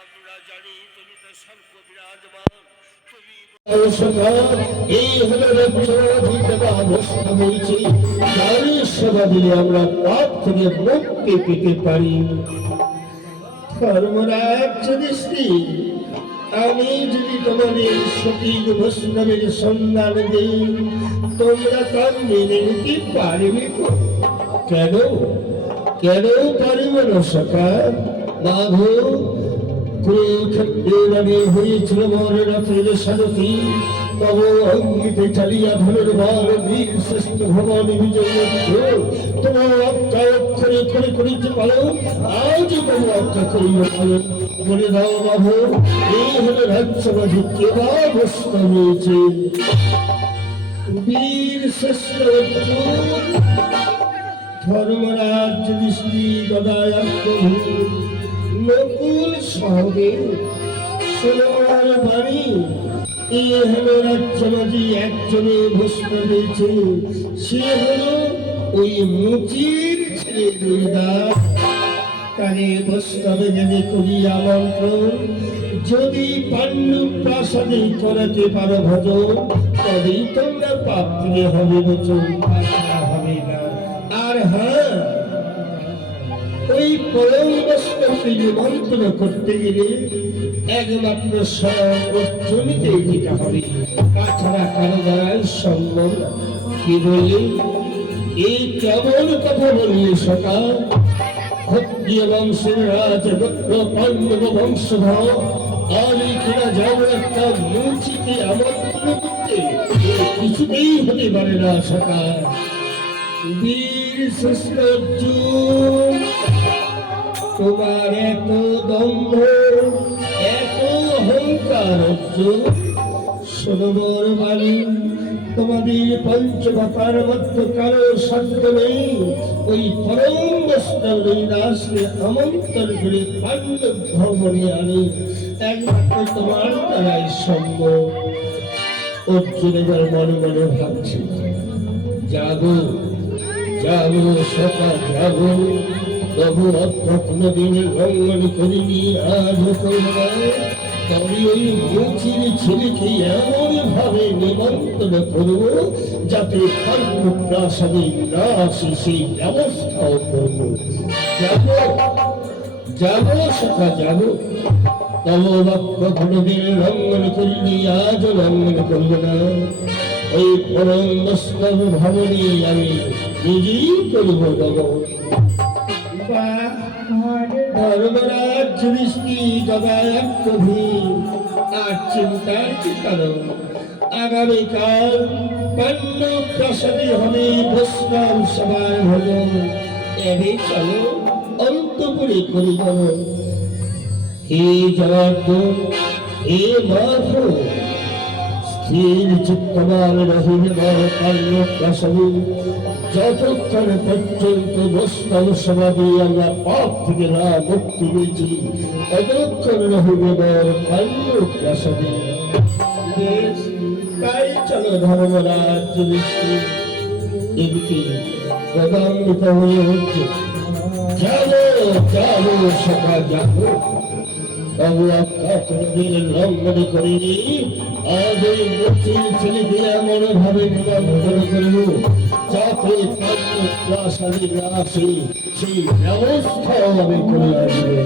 আমরা জানি তুমি তো সর্ব বিরাজমান। আমরা পাপ থেকে মুক্তি পেতে পারি। ধর্মরাজ যুধিষ্ঠির, আমি যদি তোমাদের সঠিক বৈষ্ণবের সন্ধান দিই, তোমরা তার মেনে নিতে পারবে? কেন কেন পারবে না সখা? মাধব হয়েছিল মর রাতের সারথী, তব অঙ্গিতে চালিয়া ধনের বার বীর শ্রেষ্ঠ ভগবান বিজয়। তোমার আত্মা অক্ষরে করে করেছে পালো, আজ তবু আত্মা করিল পালো। বলে দাও বাবু, এই হলো রাজ্যবাদী কেবা বস্ত হয়েছে বীর শ্রেষ্ঠ ধর্মরাজ যুধিষ্ঠির গদায়াত্মভূ নকুল সহদেব সোনার বাণী। এ হলো রাজ্যবাদী একজনে ভস্ম হয়েছে, সে হলো ওই মুচির ছেলে দুর্দাস। তারে বৈষ্ণবে জেনে করি আমন্ত্রণ, যদি পাণ্ডু প্রাসাদে করাতে পারো ভজন, তবেই তোমরা পাপ থেকে হবে বচন, হবে না। আর হ্যাঁ, ওই পরম বৈষ্ণবকে নিমন্ত্রণ করতে গেলে একমাত্র স্বয়ং অর্জুনকে যেতে হবে, তাছাড়া কারো দ্বারাই সম্ভব না। কি বললি? এই কেমন কথা বললি সকাল? ক্ষত্রিয় বংশের রাজ গোত্র পাণ্ডব বংশধর, আর কিনা যাও একটা মুচিকে আমন্ত্রণ করতে? কিছুতেই হতে পারে না সকাল। বীর শ্রেষ্ঠ অর্জুন, তোমার এত দম্ভ, এত অহংকার অর্জুন। সরোবর বাণী, তোমাদের পঞ্চমাতার মধ্যে কারো সাধ্য নেই ওই পরম বৈষ্ণব দাসকে আমন্ত্রণ করে পাণ্ডব ভবনে আনি, একমাত্র তোমার দ্বারাই সম্ভব। অর্জুন এবার মনে মনে ভাবছে, যাবো যাবো সকা যাবো, তবু কোনদিন লঙ্ঘন করিনি, আজ করবো। তবে ওই মুচির ছেলেকে এমন ভাবে নিমন্ত্রণ করবো যাতে পাণ্ডু প্রাসাদে না আসে, সেই ব্যবস্থাও করবো। যাবো যাবো সকা যাবো, তব বাক্য কোনদিন লঙ্ঘন করিনি, আজ লঙ্ঘন করবো না। ওই পরম বৈষ্ণব ভবনে আমি নিজেই করব গমন। ধর্মরাজ যুধিষ্ঠির গদায়াত্মভূ, আর চিন্তার কি কারণ? আগামীকাল পাণ্ডু প্রাসাদে হবে বৈষ্ণব সভার ভোজন। এবে চলো অন্তপুরে করি গমন। হে জগদ্গুরু, হে মাধব, স্থির চিত্তমান রহিবে বর কাল্য প্রাসাদে যতক্ষণ পর্যন্ত বৈষ্ণব সমাধি আমরা পাপ থেকে না মুক্তি পেয়েছি ততক্ষণ রহিবে বর কাল্য প্রাসাদে। তাই চলো ধর্মরাজ এদিকে প্রদান্বিত হয়ে হচ্ছে যাবো যাবো সকাল যাবো তবু আপনার কোনদিন লঙ্ঘন করিনি। আজ ওই মূর্তির ছেলেকে এমন ভাবে নিবন্ধন করব যাতে প্রাসাদে না আসে সেই ব্যবস্থাও আমি করে আসবে।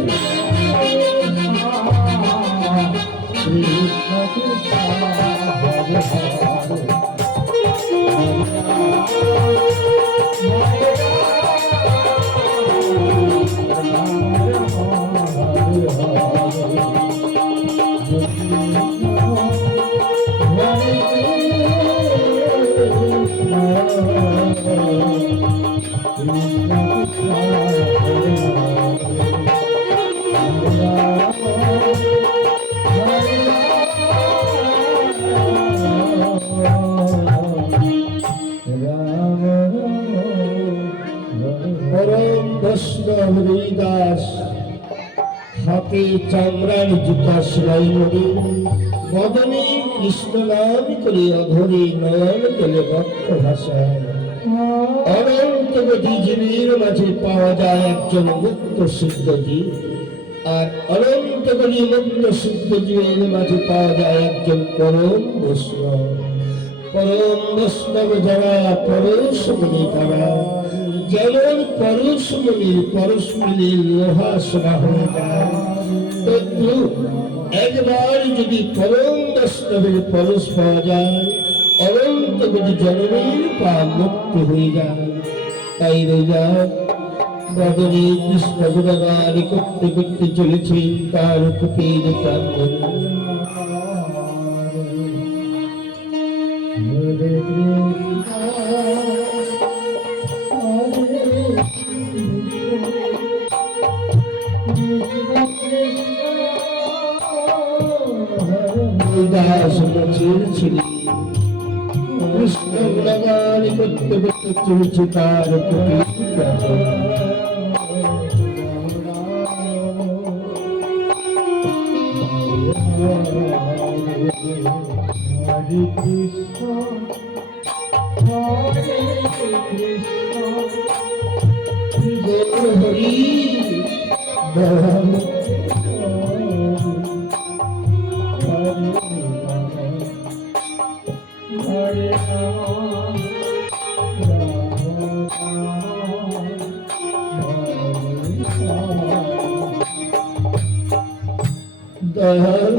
হরিদাস হাতে চামড়ার জুতা সেলাই করে বদনে কৃষ্ণ নাম করে অধরে নয়ন জলে ভক্ত ভাষায় অনন্ত গতি জীবের মাঝে পাওয়া যায় একজন মুক্ত সিদ্ধজীব, আর অনন্ত গতি মুক্ত সিদ্ধ জীবের মাঝে পাওয়া যায় একজন পরম বৈষ্ণব। পরম বৈষ্ণব যারা পরশমণি তারা যেমন পরশমণির পরশমণির লোহা সোনা হয়ে যায়, তদ্রু একবার যদি পরম বৈষ্ণবের পরশ পাওয়া যায় অনন্ত গতি জননীর পা মুক্ত হয়ে যায়। তাই রোজা বদনে কৃষ্ণ গুণগান করতে করতে চলেছেন তার কুটির প্রাঙ্গণ। কৃষ্ণ গুণগান করতে করতে চলেছে তার কুটির প্রাঙ্গণ। Hare Krishna, Hare Krishna, Hare Ram, Hare Ram, Dayal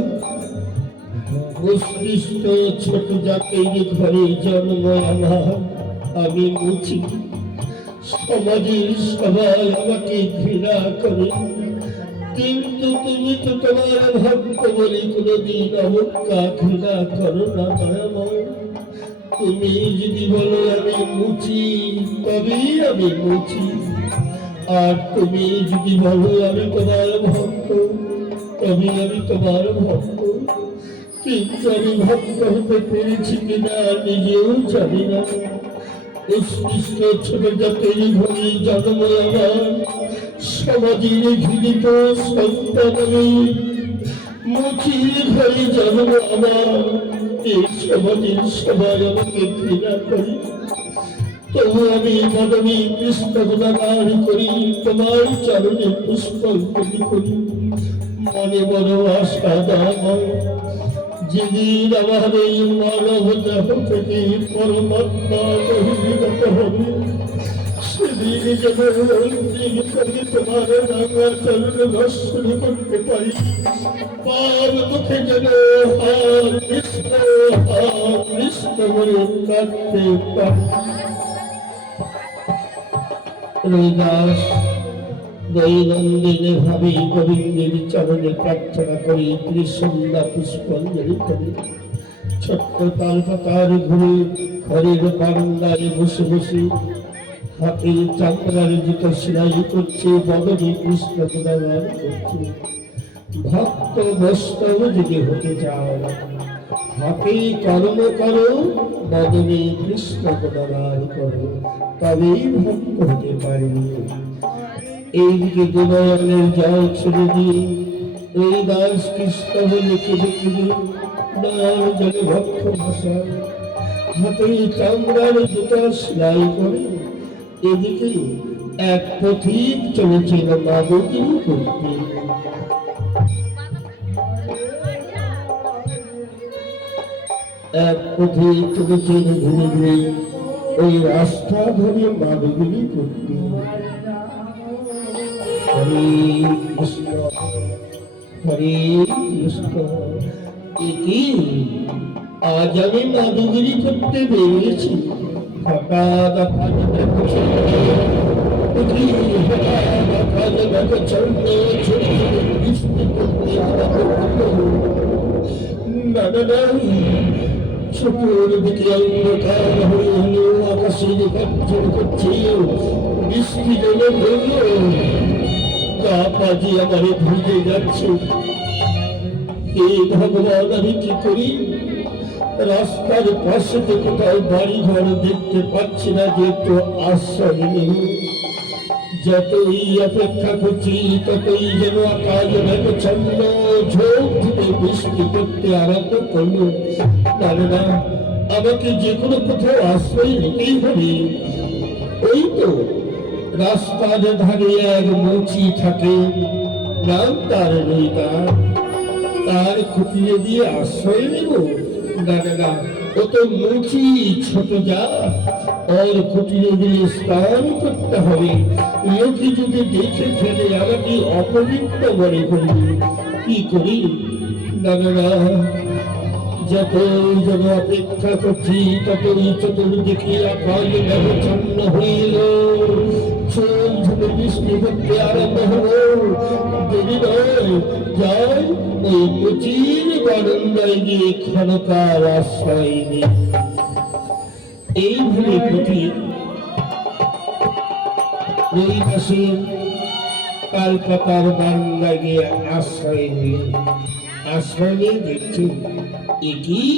উৎকৃষ্ট ছোট জাতির ঘরে জন্ম আমার, আমি মুছি সমাজের সবাই আমাকে ঘৃণা করে, কিন্তু তুমি তো তোমার ভক্ত বলে কোনদিন অবজ্ঞা ঘৃণা করো না দয়াময়। তুমি যদি বলো আমি মুছি তবেই আমি মুছি, আর তুমি যদি বলো আমি তোমার ভক্ত তবে আমি তোমার ভক্ত। কিন্তু আমি ভক্ত হতে পেরেছি কিনা নিজেও জানি না। উৎকৃষ্ট ছোট জাতির ঘরে জন্ম আমার, সমাজের ঘৃণিত সন্তান আমি, মুচির ঘরে জন্ম আমার, এই সমাজের সবাই আমাকে ঘৃণা করি। তবু আমি মদনী কৃষ্ণ গুণগান করি, তোমার চরণে পুষ্পাঞ্জলি করি। মনে বড় আশা দাও, যেদিন আমার এই মানব দেহ থেকে পরমাত্মা বহির্গত হবে, সেদিন যেন অন্তিম তোমার রাঙা চরণ দর্শন করতে পারি। পার মুখে যেন হার কৃষ্ণ বলে কাঁদতে পারি। রবিদাস দৈনন্দিনে ভাবে গোবিন্দের চরণে প্রার্থনা করি, ত্রিসন্ধ্যা পুষ্পাঞ্জলি করি। ছোট্ট তাল পাতার ঘুরে ঘরের বারান্দায় বসে বসে হাতে চামড়ার জুতো সেলাই করছে, বদনে কৃষ্ণ গুণগান করছে। ভক্ত বৈষ্ণব যদি হতে চাও, হাতে কর্ম করো, বদনে কৃষ্ণ গুণগান করো, তবেই ভক্ত হতে পারবে। এইদিকে দুনয়নের জল ছেড়ে দিয়ে এই দাস কৃষ্ণ লিখে লিখে নয়ন জলে ভক্ত ভাষা, হাতে চামড়ার জুতা সেলাই করে এদিকে এক পথিক চলেছিল মাদকী করতে। এক পথিক চলেছিল ঘুরে ঘুরে ওই রাস্তা ধরে মাদকী করতে। হরে কৃষ্ণ হরে কৃষ্ণ। এটি আজ আমি মাদুগিরি করতে বেরিয়েছি, হঠাৎ চোখের দিকে অন্ধকার হয়ে হলো, আকাশের গর্জন করছে, বৃষ্টি জলে ভরল, গা পাজি আমার ভিজে যাচ্ছে। হে ভগবান, আমি কি করি? রাস্তার পাশে কোথাও বাড়ি ঘর দেখতে পাচ্ছি না যে একটু আশ্রয় নেই। যতই অপেক্ষা করছি ততই যেন আকাশ মেঘাচ্ছন্ন, ঝোঁক থেকে বৃষ্টি করতে আরম্ভ করলো। না, আমাকে যে কোনো কোথাও আশ্রয় নিতেই হবে। ওই তো রাস্তার ধারে এক মুচি থাকে, নাম তার রইতা, তার কুটিরে দিয়ে আশ্রয় নেব। না, ও তো মুচি ছোট যা, ওর কুটিরে গিয়ে স্নান করতে হবে। লোকে যদি দেখে ফেলে আমাকে অপবিত্র মনে করবে। কি করি? না, যত যেন অপেক্ষা করছি ততই চতুর্দিকে আকাশ মেঘাচ্ছন্ন হইল, চোখ ঝুলে বৃষ্টি করতে আরম্ভ হলো। দেরি নয়, যাই ওই মুচির বারান্দায় গিয়ে ক্ষণকার আশ্রয় নেই। এইভাবে প্রতি ওই মাসে তালপাতার বারান্দায় গিয়ে আশ্রয় নিয়ে দেখছি একই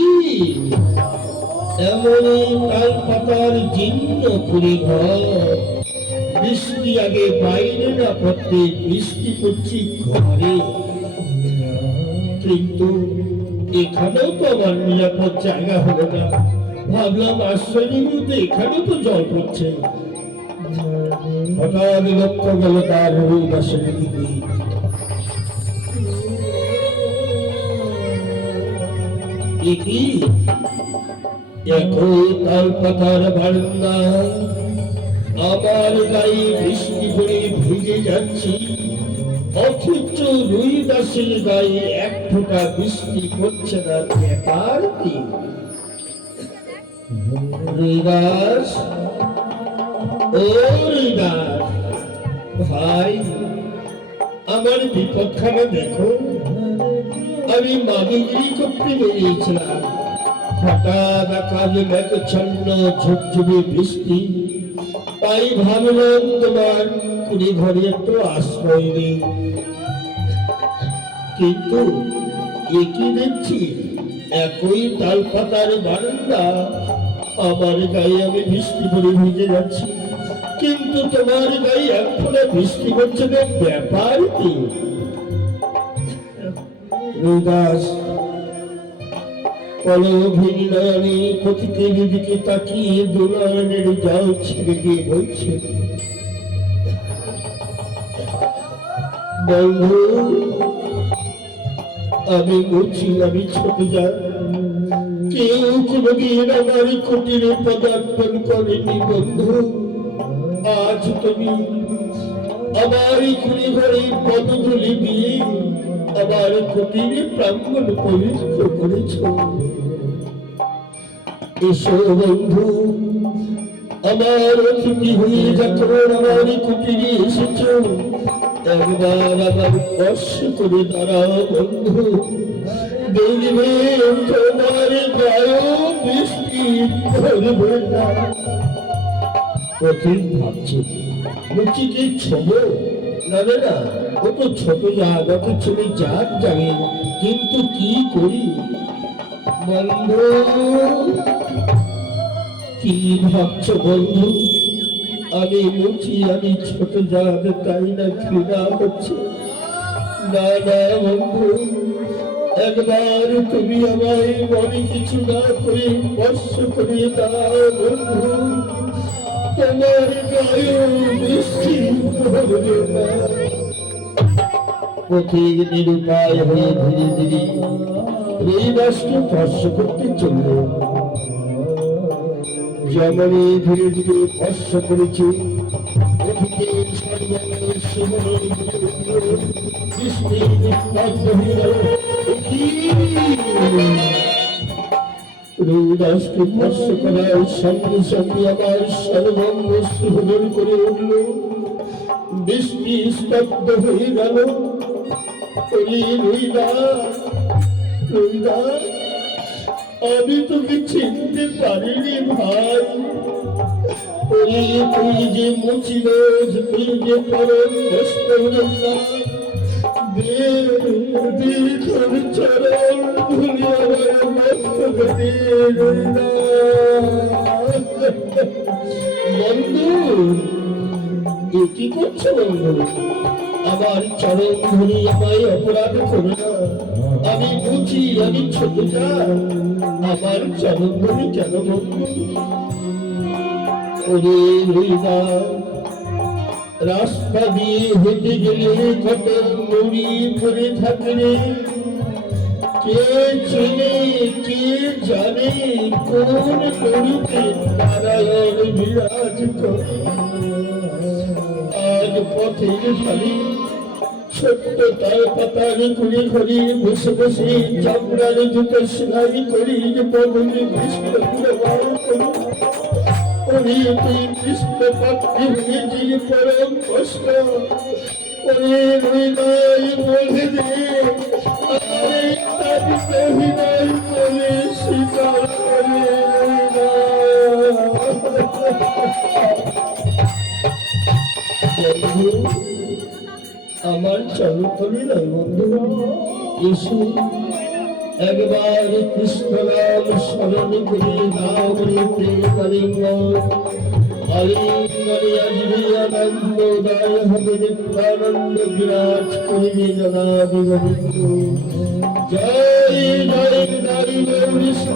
এমন তালপাতার জীর্ণ কুড়ি ঘর। বৃষ্টি আগে বাইরে না পড়তে বৃষ্টি পড়ছি ঘরে, কিন্তু এখানেও তো আমার নিরাপদ জায়গা হলো না। ভাবলাম আশ্রয়ের মধ্যে এখানেও তো জল পড়ছে। হঠাৎ লক্ষ্য গেল তার রুই গাছের দিকে। একই দেখো তালপাতার বারান্দা, আমার গায়ে বৃষ্টি পড়ে ভিজে যাচ্ছি, অথচ রুই দাসের গায়ে এক ফোঁটা বৃষ্টি পড়ছে না। ব্যাপার কি? রুই দাস, ও রুই দাস ভাই, আমার বিপদখানা দেখো। আমি মাদুগিরি করতে বেরিয়েছিলাম, হঠাৎ আকাশে মেঘাচ্ছন্ন ঝুপঝুপে বৃষ্টি, তাই ভাবলাম তোমার কুড়ি ঘরে একটু আশ্রয় নেই। কিন্তু একই দেখছি একই তালপাতার বারান্দা, আমার গায়ে আমি বৃষ্টি পড়ে ভিজে যাচ্ছি, কিন্তু তোমার গায়ে এক ফোঁটা বৃষ্টি পড়ছে না। ব্যাপার কি? রুদাস কলভিনী নয়নে পথিকের দিকে তাকিয়ে দুনয়নের জল ছেড়ে দিয়ে বলছে, বন্ধু, আমি বলছি আমি ছোট যা, কেউ কোনদিন আমার কুটিরে পদার্পণ করেনি। বন্ধু, আজ তুমি আমার কুড়ি ঘরে পদধূলি দিয়ে আমার কুটিরে প্রাঙ্গণ পবিত্র করেছ। এসো বন্ধু, আমার অতিথি হয়ে যখন আমার কুটিরে এসেছ, একবার আমার স্পর্শ করে দাঁড়াও বন্ধু, দেখবে তোমার গায়ে বৃষ্টি ধরবে না। পথিক ভাবছে মুচিকে ছোব না, ও তো ছোট জাত, ওকে ছেড়ে জাত জানে, কিন্তু কি করি? বন্ধু, কি ভাবছো বন্ধু? আমি মুচি, আমি ছোট জাত, তাই না ঘৃণা হচ্ছে? না না বন্ধু, একবার তুমি আমায় মনে কিছু না করে স্পর্শ করে দাও বন্ধু, তোমার গায়ে নিশ্চিন্ত হবে না। পথিক নিরুপায় হয়ে ধীরে ধীরে রবিদাসকে স্পর্শ করতে চলল। যেমনই ধীরে ধীরে স্পর্শ করেছে, পথিকের সর্বাঙ্গ শিহরণ করে উঠল, বৃষ্টির নিস্তব্ধ হয়ে গেল। রবিদাসকে স্পর্শ করার সঙ্গে সঙ্গে আমার সর্বাঙ্গ শিহরণ করে উঠল, বৃষ্টি স্তব্ধ হয়ে গেল। আমি তোকে চিনতে পারিনি ভাই। তুই যে মুছিল, তুই যে পরম চরণ ধুলি আমার মস্তকে বন্ধু, এ কি করছো বন্ধু? আমার চরণ ধরে আমায় অপরাধ করো না। আমি বুঝি আমি ছোট যা, আমার চরণ ধরে কেন বন্ধু? ওরে লইলা, রাস্তা দিয়ে হেঁটে গেলে কত মুড়ি পড়ে থাকে, কে চেনে কে জানে কোন গরুতে নারায়ণ বিরাজ করে। আজ পথের ধারে ছোট্ট তার পাতার কুড়ি ঘড়ি বসে বসে চামড়ার জুতো সেলাই করি, বদলে কৃষ্ণ ব্যবহার করি। ওরে তুই কৃষ্ণ পাত্রী হয়েছি পরম কষ্ট। ওরে হৃদয় বলে দে আমার তাবিতে হৃদয় বলে স্বীকার করে বন্ধু, আমার চরণতলি নয় বন্ধু, এসে একবার কৃষ্ণ নাম স্মরণ করে নাম নিতে আলিঙ্গনে আসবে আনন্দদায় হবে, নিত্যানন্দ বিরাজ করিবে জনাবি গোবিন্দ। জয় জয় নারী কৃষ্ণ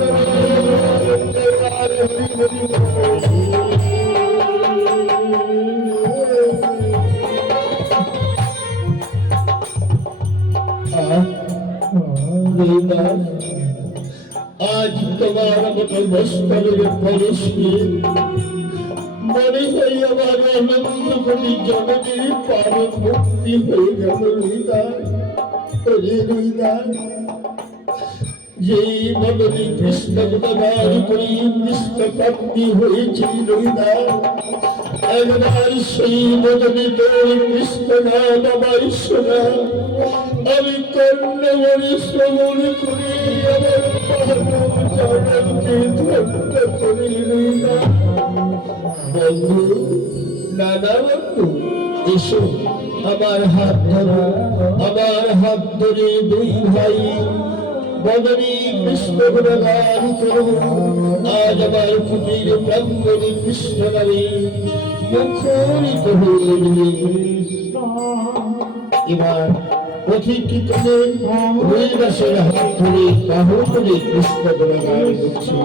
আজ তোমার মতো বস্তরের পরশে মনে হয় আমার অনন্ত কোটি জগতের পাবন মুক্তি হয়ে গেল। যেই বদলে কৃষ্ণ গুণগান করি কৃষ্ণ প্রাপ্তি হয়েছে লইদা, একবার সেই বদলে তোর কৃষ্ণ নাম আমার শোনা। আমি কর্ণমণি শ্রবণ করি, আমার চরণকে ধন্য করি লইদা। বন্ধু, নানা বন্ধু, এসো আমার হাত ধরো, আমার হাত ধরে দুই ভাই বদনী কৃষ্ণ গুণগান করো। আজ আমার কুটির প্রাঙ্গণে কৃষ্ণ নামে মুখরিত হয়ে। এবার পথিক কীর্তনে হরিদাসের হাত ধরে বাহু করে কৃষ্ণ গুণগান করছে।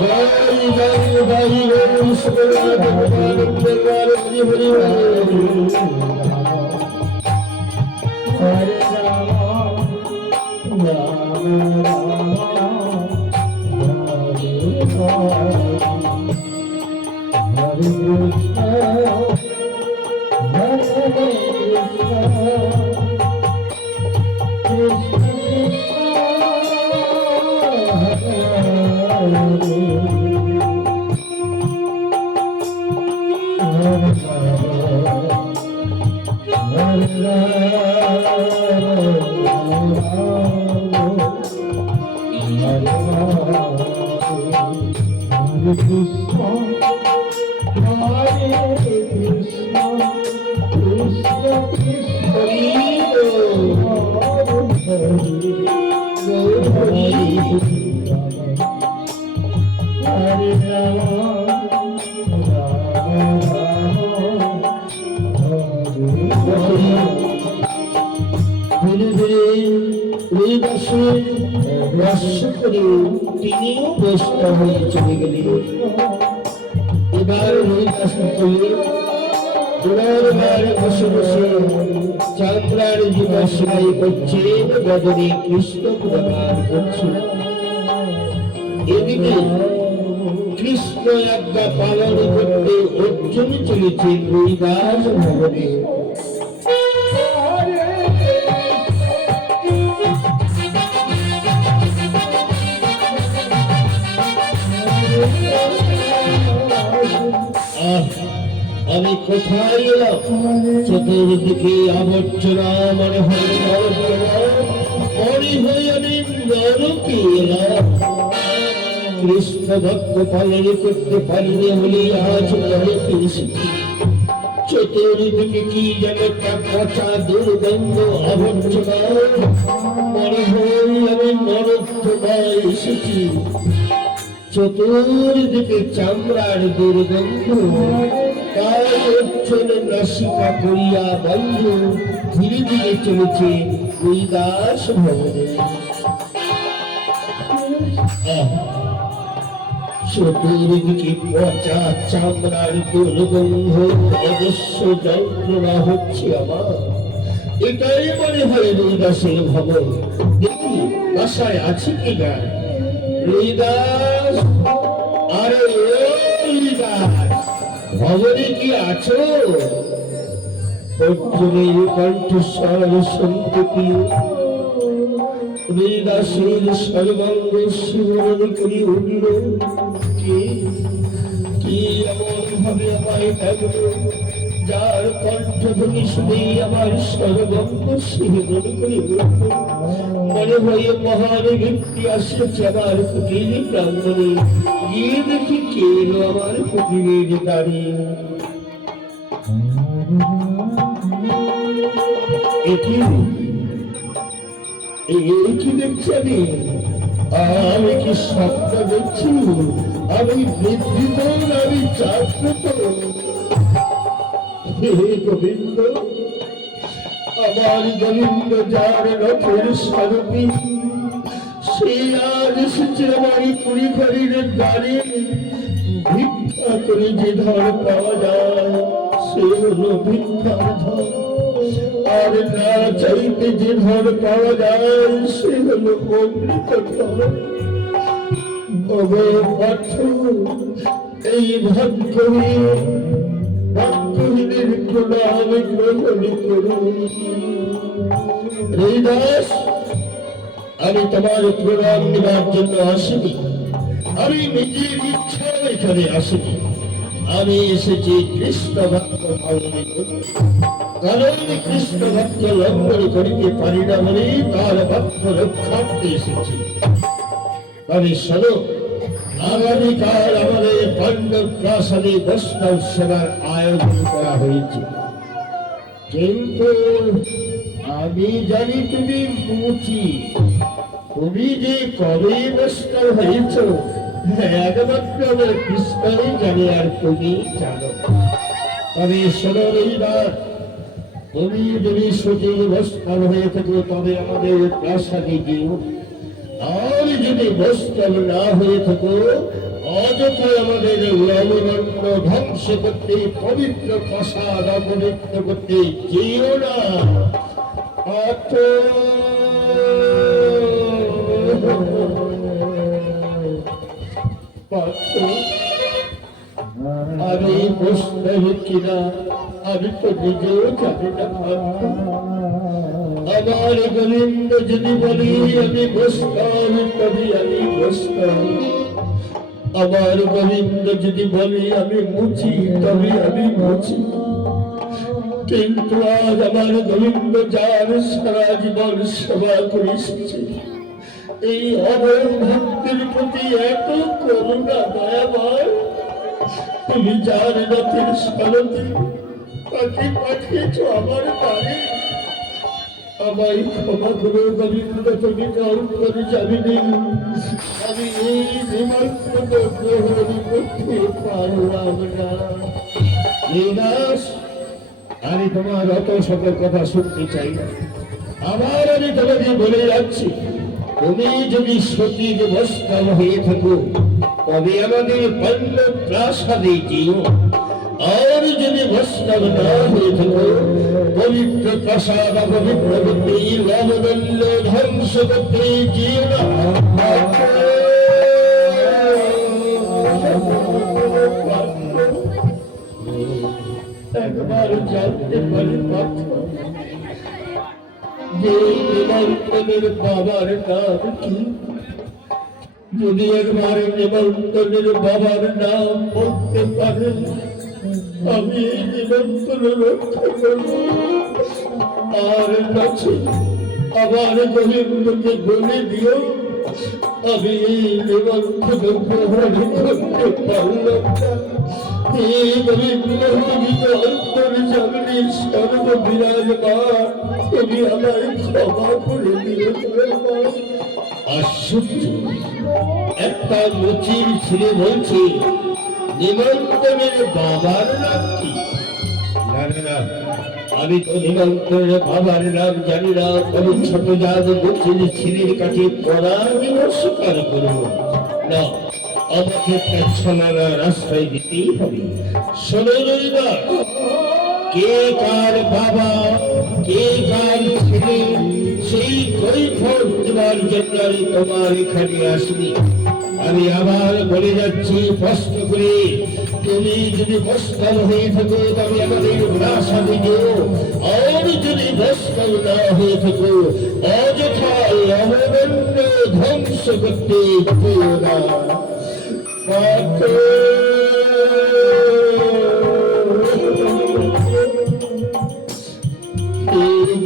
জয় জয় জয় কৃষ্ণ হরি হরি হরে রাম রাম হরে কৃষ্ণ স্পর্শ করে তিনিও ব্যস্ত হয়ে চলে গেলেন। এবার হরিদাস এবার বসে বসে চামড়ার জুতা সেলাই করছে, বদনে কৃষ্ণ প্রদান করছে। এদিকে কৃষ্ণ আজ্ঞা পালন করতে অর্জুন চলেছে হরিদাস ভবনে। আমি কোথায় এলাম? চতুর্দিকে আবর্জনা, মনে হয় মনে হয় আমি নরকে এলাম। কৃষ্ণ ভক্ত পালন করতে পারিনি বলে আজ নরকে এসেছি। চতুর্দিকে কি যেন একটা পচা দুর্গন্ধ আবর্জনা, মনে হয় আমি নরক এসেছি। চতুর্দিকে চামড়ার দুর্গন্ধ, তাই অর্জুন নাসিকা করিয়া বন্ধ ধীরে ধীরে চলেছে হরিদাস ভবনে। চতুর্দিকে পচা চামড়ার দুর্গন্ধ, অজস্র যন্ত্রণা হচ্ছে আমার। এটাই মনে হয় হরিদাসের ভবন। দেখি বাসায় আছে কিনা। হরিদাস, আরে হরিদাস, ভবনে কি আছো? অর্জুনের কণ্ঠস্বর শুনতে পেয়ে হরিদাসের সর্বাঙ্গ শিহরণ করে উঠল। কি এমন ভাবে আমায় ডাকলো, যার কণ্ঠধ্বনি শুনেই আমার সর্বাঙ্গ শিহরণ করে উঠল। মনে হয় মহান ব্যক্তি আসছে আমার কুটির প্রাঙ্গণে। গিয়ে দেখি কে এলো আমার কুটিরের দ্বারে। কি দেখছি আমি কি স্বপ্ন দেখছি? আমি নিদ্রিত, আমি জাগ্রত। হে গোবিন্দ, আমার গোবিন্দ যার রথের সারথি, সে আজ এসেছে আমার কুড়ি ঘরের দ্বারে। ভিক্ষা করে যে ধর পাওয়া যায় সে হলো ভিক্ষার ধর, আর না চাইতে যে ধর পাওয়া যায় সে হলো অমৃত ধর। এই ভাগ্যহীনের প্রণাম গ্রহণ করুন। হরিদাস, আমি তোমার প্রণাম নেবার জন্য আসিনি, আমি নিজের ইচ্ছা এখানে আসিনি। আমি এসেছি কৃষ্ণ ভক্ত পালন করতে, কারণ কৃষ্ণ ভক্ত লঙ্ঘন করিতে পারি না বলে তার ভক্ত রক্ষার্থে এসেছি। তবে শোনো, আগামীকাল আমাদের পাণ্ডব প্রাসাদে বৈষ্ণব সেবার আয়োজন করা হয়েছে, কিন্তু আমি জানি তুমি মুচি। তুমি যে কবে বৈষ্ণব হয়েছ একমাত্র আমার কৃষ্ণই জানে, আর তুমি জানো। তবে শোনো রবিবার, তুমি যদি সঠিক বৈষ্ণব হয়ে থাকো তবে আমাদের প্রাসাদে গিয়েও, আর যদি বৈষ্ণব না হয়ে থাকো অযথা আমাদের লবণান্য ধ্বংস করতে, পবিত্র প্রাসাদ অপবিত্র করতে যেও না। আমি বৈষ্ণব কিনা আমি তো নিজেও জানি না। আমার গোবিন্দ যদি বলি আমি বৈষ্ণব তবে আমি বৈষ্ণব, আমার গোবিন্দ যদি বলি আমি মুচি তবে আমি মুচি। কিন্তু আজ আমার গোবিন্দ যার সারা জীবন সেবা করে এসেছে, এই অবয় ভক্তের প্রতি এত করুণা দয়াময়, তুমি যার রথের সারথি তাকে পাঠিয়েছ আমার বাড়ি। আমায় ক্ষমা করে গোবিন্দ, তুমি করে যাবি নেই, আমি এই নিমন্ত্রণ গ্রহণ করতে পারলাম না। আমি তোমার অত সকল কথা শুনতে চাই না। আবার আমি তোমাকে বলে যাচ্ছি, তুমি যদি সতীর বস্ত্র হয়ে থাকো তবে আমাদের পাণ্ডব প্রাসাদে যেও, আর যদি বস্ত্র না হয়ে থাকো পবিত্র প্রাসাদ অপবিত্র করতে রামদণ্ড ধ্বংস করতে যেও না। একবার জানতে পারি মাত্র যে নিমন্ত্রণের বাবার নাম কি? যদি একবার নিমন্ত্রণের বাবার নাম বলতে পারে আমি এই নিমন্ত্রণ রক্ষা করব, আর কাছে আবার গোবিন্দকে বলে দিও আমি এই নিমন্ত্রণ গ্রহণ করতে পারলাম না। এই গোবিন্দ তুমি তো অন্তর্যামিনী সর্ববিরাজমান, তুমি আমায় ক্ষমা করে দিও। আশ্চর্য, একটা মুচির ছেলে বলছে নিমন্ত্রণের বাবার নাম কি? না না না, আমি তো নিমন্ত্রণের বাবার নাম জানি না, তবে ছোট জাত মুচির ছেলের কাছে পড়া আমি অস্বীকার করবো না। আমাকে পেছনারা রাস্তায় দিতেই হবে। শোনো রবিবার, কে কার বাবা কে কার ছেলে সেই কৈফত দেওয়ার জন্য আমি তোমার এখানে আসিনি। আমি আবার বলে যাচ্ছি স্পষ্ট করে, তুমি যদি বস্ত্র হয়ে থাকো তবে আমাদের প্রাসাদে যেও, আর যদি বস্ত্র না হয়ে থাকো অযথায় অবদণ্ড ধ্বংস করতে যেও না।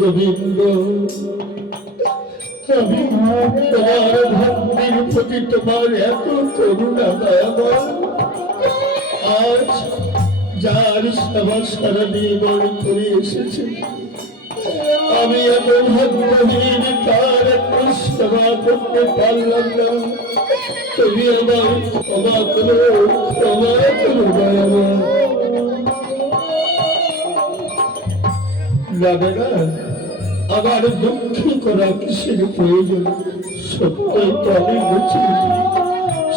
গোবিন্দ, আমি তোমার ভক্তির প্রতি তোমার এত করুণা দয়া, আজ যার সেবা সারা জীবন করে এসেছে আমি এত ভক্তহীন তার একটু সেবা করতে পারলাম না। তুমি আমার ক্ষমা করো, ক্ষমা করো দয়াময়। যাবে না, আবার দুঃখী করা কিসের প্রয়োজন? সত্যই তো আমি বুঝি,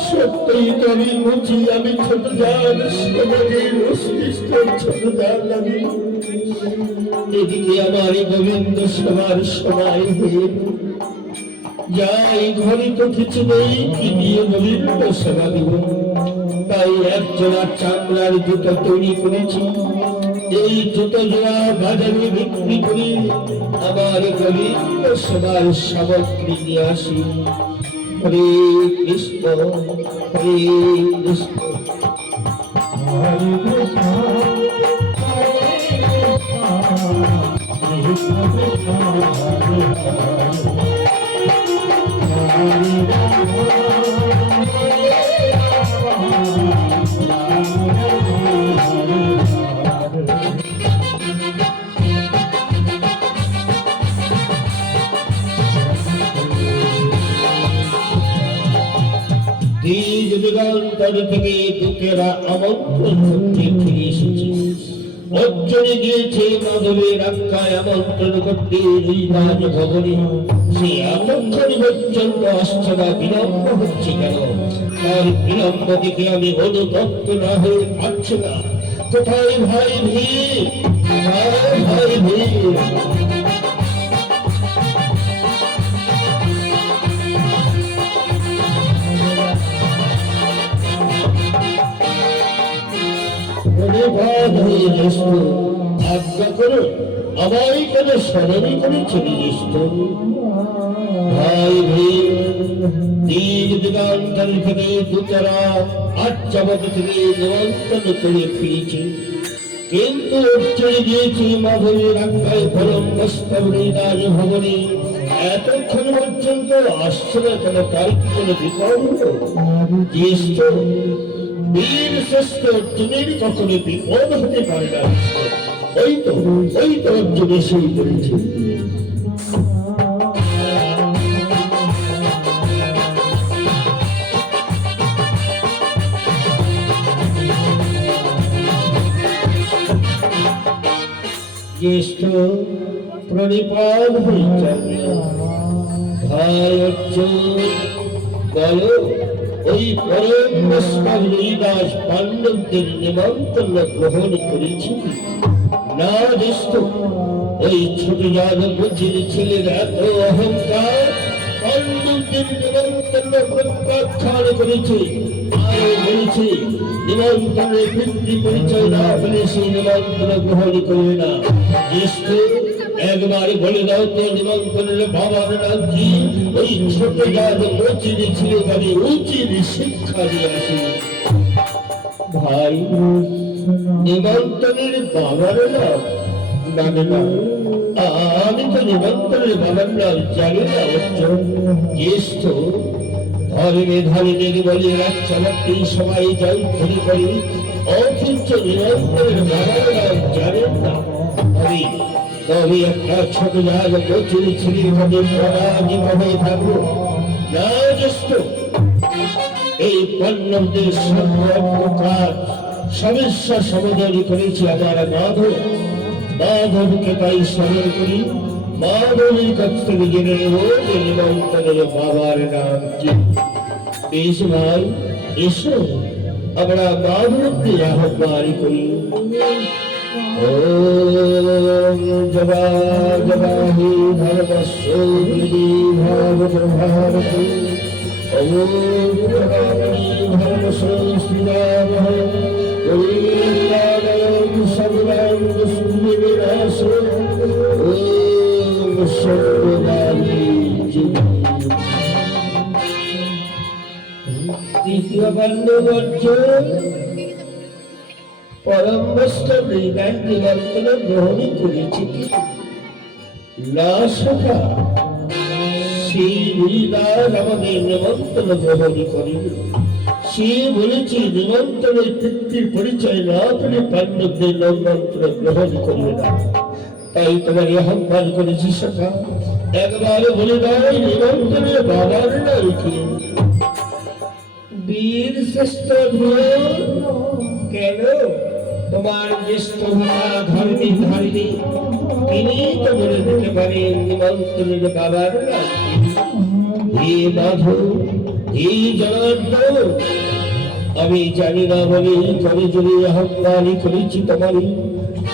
সত্যই তো আমি বুঝি আমি ছোট জান, সমাজের অস্তিত্ব ছোট জান আমি। এদিকে আমার গোবিন্দ সবার সময় হয়ে যাই, ঘরে তো কিছু নেই, কি দিয়ে গোবিন্দ সেবা দিব? তাই একজোড়া চামড়ার জুতো তৈরি করেছি, এই জুতো জোড়া বাজারে বিক্রি করি, আমার গোবিন্দ সেবার সামগ্রী নিয়ে আসি। হরে কৃষ্ণ, হরে কৃষ্ণ, হরে কৃষ্ণ, হরে কৃষ্ণ, কৃষ্ণ হরে হরে, হরে যুগান্তর থেকে দূতেরা আমন্ত্রণ করতে ফিরে এসেছে। অর্জনে গিয়েছে মাধবের আজ্ঞায় আমন্ত্রণ করতে রাজ ভবনে। সে এতক্ষণ পর্যন্ত আসছে না, বিলম্ব হচ্ছে কেন? তার বিলম্ব দেখে আমি অনুতপ্ত না হয়ে পারছি না। কোথায় ভাই ভিড়, কোথায় ভাই ভিড়? আজ্ঞা করো, আমায় কেন স্মরণই করে চলে জ্যেষ্ঠ ভাই দিগান্তর থেকে দূতরা আচ্ছাবত থেকে নিমন্ত্রণ করে ফিরেছে, কিন্তু চলে গিয়েছে মাধবের আজ্ঞায় পরম বস্তবনী রাজভবনে। এতক্ষণ পর্যন্ত আসছে না কেন? তার কি কোনো বিপদ হলো? জ্যেষ্ঠ বীর শ্রেষ্ঠ অর্জুনের কখনো বিপদ হতে পারে না। ওই তো অর্জুন এসেই পড়েছে। জ্যেষ্ঠ প্রণিপাত হয়ে ভাই অর্জুন, বলো ওই পরম বৈষ্ণব হরিদাস পাণ্ডবদের নিমন্ত্রণ গ্রহণ করেছি না? দোস্ত, ওই ছোট যাদব বুঝির ছেলের এত অহংকার পাণ্ডবদের নিমন্ত্রণ প্রত্যাখ্যান করেছে। আরো বলেছে নিমন্ত্রণের পিতৃ পরিচয় না হলে সেই নিমন্ত্রণ গ্রহণ করবে না। দোস্ত, একবার বলে দাও তো নিমন্ত্রণের বাবার নাম কি? ওই ছোট যাদব বুঝির ছেলে তাদের উচিত শিক্ষা দিয়ে আসে। ভাই, নিমন্ত্রণের বাবার নাম জানে না? আমি তো নিমন্ত্রণের বাবার নাম জানি না। জ্যেষ্ঠ ধর্মে ধর্মের বলে রাজ্জামাকে সবাই যাই ধরে করে, অথচ নিমন্ত্রণের বাবার নাম জানেন না। তবে একটা ছোট জায়গ প্রচুর ছেলে তাদের পরাজিত হয়ে থাকবো না? জ্যেষ্ঠ, এই পাণ্ডবদের সর্বকার সমস্যা সমাধান করেছে আমার মাধব। মাধবকে তাই স্মরণ করি, মাধবের কাছ থেকে জেনে নেব যে নিমন্ত্রণের বাবার নাম কি। বেশ ভাই, এসো আমরা মাধবকে আহ্বান করি। ওম জবা জবা হি ধর্মস্য গিরি ভাগবত ভারতী। ওম জবা গিরি ধর্মস্য শ্রীরাম ওম সর্বাং দুষ্কৃতিবিনাশ ওম সর্বদাহি জীবন। তৃতীয় পাণ্ডব অর্জুন পরম বৈষ্ণব হৃদয় নিমন্ত্রণ গ্রহণ করেছে না সখা? সেই হৃদয় আমাদের নিমন্ত্রণ গ্রহণ করেনি। সে বলেছে নিমন্ত্রণের পিতৃর পরিচয় না পেলে পাণ্ডবদের নিমন্ত্রণ গ্রহণ করবে না। তাই তোমার আহ্বান করেছি সখা, একবার বলে দাও নিমন্ত্রণের বাবার নাম কি? বীর শ্রেষ্ঠ কেন? তোমার জ্যেষ্ঠ ভাষা ধর্মী ধারিণী, তিনি তো বলে দিতে পারেন নিমন্ত্রণের বাবার নাম কি? হে মাধব, হে জনার্দন, আমি জানি না বলে করে যদি আহ্বান করেছি তোমারই।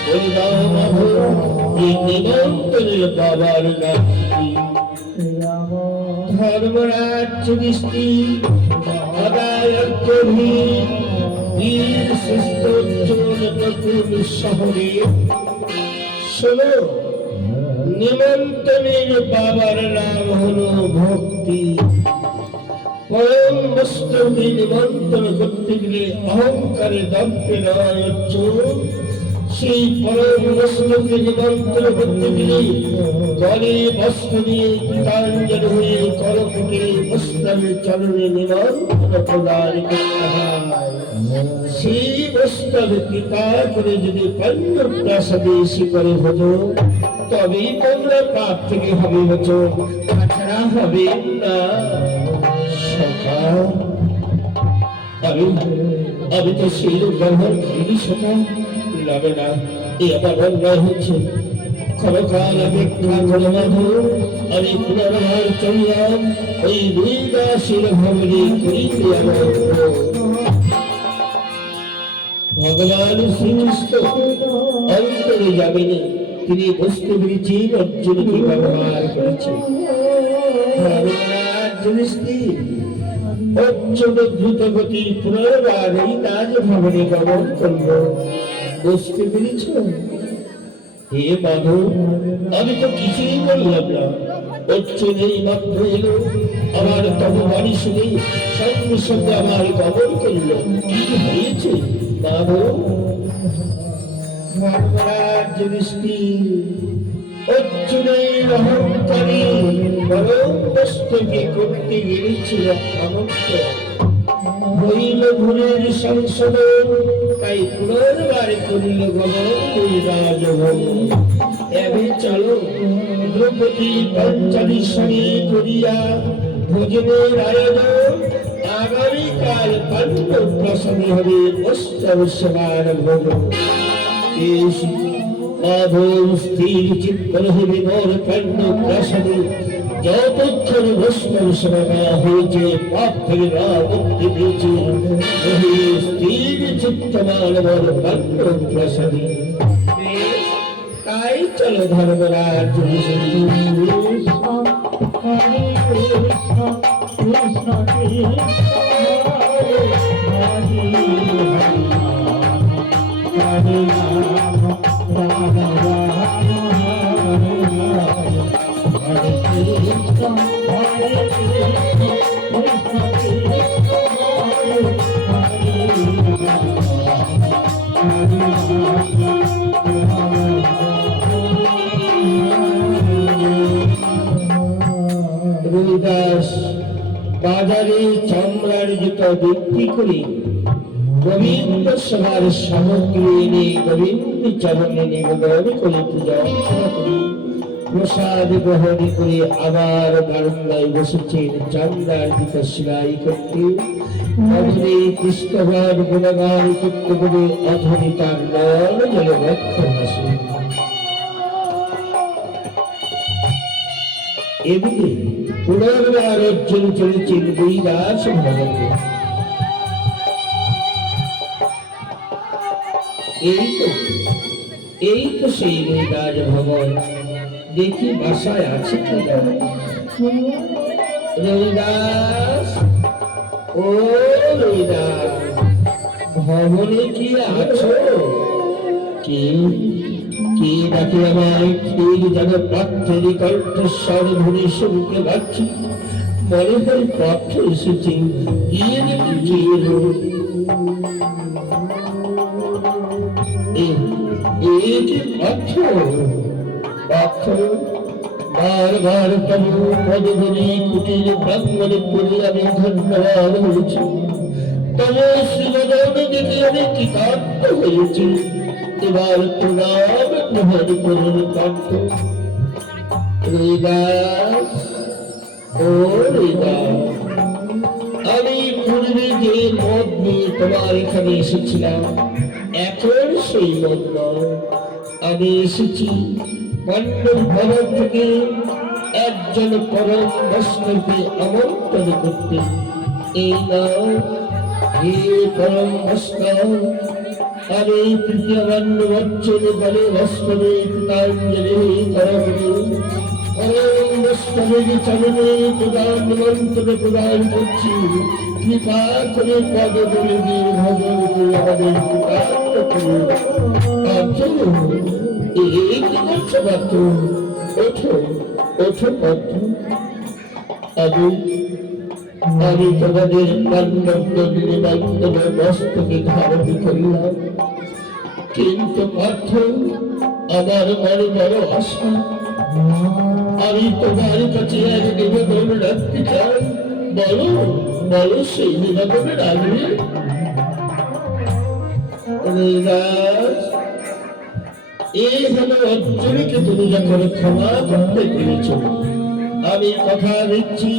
বলে দাও মাধব, এই নিমন্ত্রণের বাবার নাম কি? ধর্মরাজ যুধিষ্ঠির বীর শ্রেষ্ঠ নতুন শহরে শোনো, নিমন্ত্রণের বাবার নাম হলো ভক্তি। পরম বৈষ্ণবকে নিমন্ত্রণ করতে গেলে অহংকারে দম্পে নয় অর্জুন। সেই পরম বৈষ্ণবকে নিমন্ত্রণ করতে গেলে গলে বস্ত্র নিয়ে কৃতাঞ্জলি হয়ে করপুটে বৈষ্ণবের চরণে নিমন্ত্রণ প্রদান করতে হয়। সেই বৈষ্ণব কৃপা করে যদি পাণ্ডব প্রাসাদে এসে করে হতো, তবেই তোমরা পাপ থেকে হবে হতো, তাছাড়া হবে না। সখা, আমি তো সেই ব্যবহার করিনি সখা। লাগে না, এ আমার অন্যায় হচ্ছে। ক্ষণকাল অপেক্ষা করে মাধব, আমি পুনর্বার চললাম ওই দুই দাসের ভবনে করিতে আমার। ভগবান শ্রীকৃষ্ণ অন্তরে যাবেন, তিনি বুঝতে পেরেছেন অর্জুনকে ব্যবহার করেছে। ধর্মরাজ যুধিষ্ঠির অর্জুন দ্রুত গতি পুনর্বার এই রাজভবনে গমন করল। বুঝতে পেরেছ? হে মাধব, আমি তো কিছুই বললাম না। অর্জুন এই মাত্র এলো, আমার তব বাণী শুনে সঙ্গে সঙ্গে আমার গমন করল। কি হয়েছে মাধব? ধর্মরাজ যুধিষ্ঠির অর্জুনের অহংকারী পরম বৈষ্ণবকে করতে গিয়েছিল অনন্ত। হইল ভুলের সংশোধন, তাই পুনর্বার করিল গমন ওই রাজভবন। এবে চলো দ্রৌপদী পঞ্চালিশনে করিয়া ভোজনের আয়োজন। আগামীকাল পাণ্ডব প্রসন্ন হবে বৈষ্ণব সেবার ভোজন। মাধব স্থির চিত্ত রহিবে মোর কাণ্ড প্রাসাদে, যতক্ষণ বৈষ্ণব সেবা না হয়েছে পাপ থেকে না মুক্তি পেয়েছে, রহি স্থির চিত্ত মানবর কাণ্ড প্রাসাদে। বেশ, তাই চলো ধর্মরাজ রবিদাস বাজারে চামড়ার জুতো বিক্রি করে গোবিন্দ সভার সামগ্রী এনে গোবিন্দ চরণে নিবেদন করে পূজা অর্চনা করে প্রসাদ গ্রহণ করে আবার বারান্দায় বসেছেন চামড়ার জুতো সেলাই করতে। অধরে কৃষ্ণগান গুণগান করতে করে অধরে তার নয়ন জলে রক্ত আসে। এদিকে পুনর্বার অর্জুন চলেছেন বৈরাস ভবনে। এই তো সেই বৈরাজ ভবন, দেখি বাসায় আছে কি রবিদাস, ও রবিদাস, ভবনে কি আছো? কি কি ডাকে আমায়? ঠিক যেন পাত্রের কণ্ঠস্বর ধ্বনি শুনতে পাচ্ছি, মনে হয় পথে এসেছি। গিয়ে দেখি কি এলো। এ কি পাথর? পাথর বারবার তবু পদগুলি কুটির প্রাঙ্গণে পড়ে আমি ধন্যবাদ হয়েছি। তবে শ্রীমদন দেখে আমি কৃতার্থ হয়েছি। এবার প্রণাম গ্রহণ করুন কণ্ঠ। রবিদাস, ও রবিদাস, আমি পূর্বে যে মদ নিয়ে তোমার এখানে এসেছিলাম, এখন সেই মদ নয়। আমি এসেছি পাণ্ডব ভবন থেকে একজন পরম বৈষ্ণবকে আমন্ত্রণ করতে। এই নাও, হে পরম বৈষ্ণব, আমি তৃতীয় বর্ণ বচ্চন বলে বৈষ্ণবে কৃতাঞ্জলি করবি। পরম বৈষ্ণবের চরণে প্রদান মন্ত্র প্রদান করছি। কৃপা করে পদ বলে দিয়ে ভজন করে আমাদের কৃতার্থ করুন। এই কি করছো পাত্র? ওঠো, ওঠো পাত্র। আমি তোমাদের বান্ধবের মস্তকে ধারণ করিলাম, কিন্তু পার্থ আমার বড় বড় আশা। আমি তোমার কাছে এক নিবেদন রাখতে চাই। বলো, বলো, সেই নিবেদনে রাখবে? এই হলো অর্জুনকে তুমি যখন ক্ষমা করতে পেরেছ, আমি কথা দিচ্ছি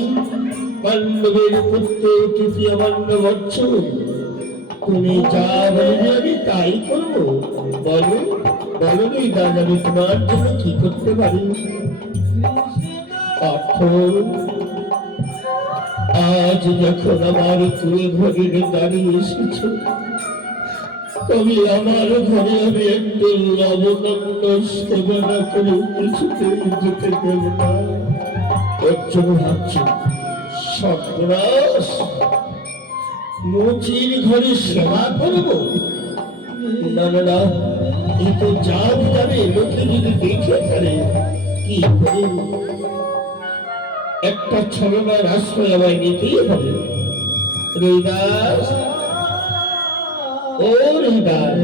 পাণ্ডবের পুত্র তৃতীয় বর্ষ, তুমি যা বলবে আমি তাই করবো। বলো, বলো রবিদাস, আমি তোমার জন্য কি করতে পারি? আজ যখন আমার তুলে ঘরের দাঁড়িয়ে এসেছ, তবে আমার ঘরে আমি একটু লবণান্ন সেবনা করে কিছুতেই যেতে দেব না। অর্জুন ভাবছি, সর্বনাশ, মুচির ঘরে সেবা করব? না না না, এ তো জাত যাবে, লোকে যদি দেখে ফেলে কি করে? একটা ছলনার আশ্রয় আমায় নিতেই হবে। রবিদাস, ও রবিদাস,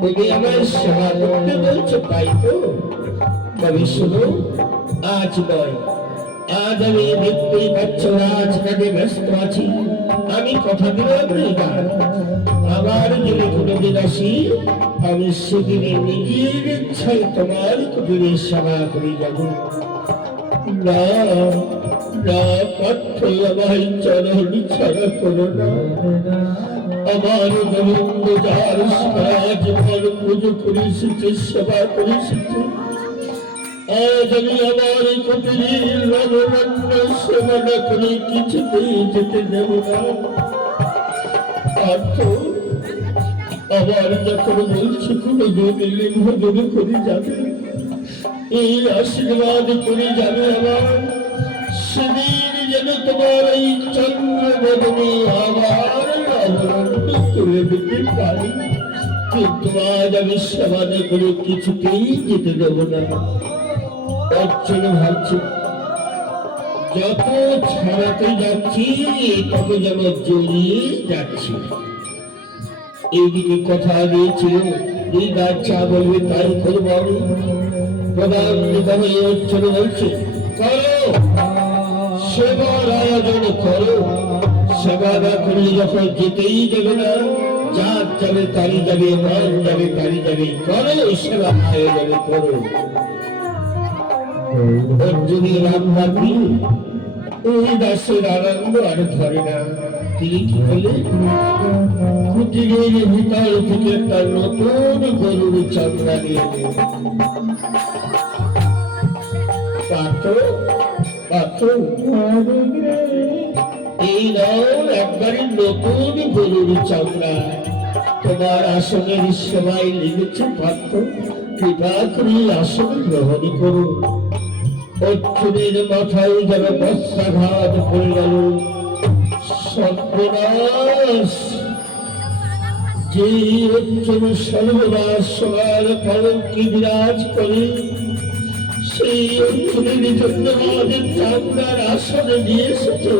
তুমি আমায় সেবা করতে বলছো, তাই তো? তবে শোনো, আজ নয়, আজ আমি দেখতেই পাচ্ছ রাজকাজে ব্যস্ত আছি। আমি কথা দিলাম রবিদাস, আবার যদি কোনোদিন আসি, আমি সেদিনে নিজের ইচ্ছায় তোমার কুটিরে সেবা করে যাব। না না, পার্থ আমায় চরণ ছাড়া করো না। আমার গোবিন্দ যার সারা জীবন পুজো করে এসেছে, সেবা করে এসেছে, আজ আমি আমার কুটির রঘুবন্ধ সেবা না করে কিছুতেই যেতে দেব না। পার্থ, আবার যখন বলছি কোনো জমিলেন ভজন করে যাবে, এই আশীর্বাদ করে যাবে আমার, সেদিন যেন তোমার এই চন্দ্র বদনে আবার অবলম্বন তুলে দিতে পারি। কিন্তু আজ আমি সেবা না করে কিছুতেই যেতে দেব না। অর্চন ভাবছি যত ছাড়াতে যাচ্ছি তত যেন জড়িয়ে যাচ্ছি। এইদিকে কথা দিয়েছিল এই বাচ্চা বলবে তাই করবো আমি। প্রধান নেতা হয়ে অর্চন বলছে করো, সেবার আয়োজন করো। সেবা না করলে যখন যেতেই দেবে না, যার যাবে তারি যাবে, মন যাবে তারি যাবে, করো সেবা আয়োজন করো। অর্জুনের রান্না দিয়ে ওই দাসের আনন্দ আর ধরে না। তিনি কি করলেন, কুটিরের ভিতর থেকে একটা নতুন গরুর চামড়া নিয়ে এলেন। এই নাও একবারে নতুন গরুর চামড়া, তোমার আসনের সবাই লেগেছে। পাত্র, কৃপা করে আসন গ্রহণ করুন। অর্জুনের মাথায় যেন বস্ত্রাঘাত পড়ে গেল। সর্বনাশ! যে অর্জুন সর্বদা সোনার কলঙ্কে বিরাজ করে, সেই অর্জুনের জন্য আমাদের চামড়ার আসনে নিয়ে এসেছে।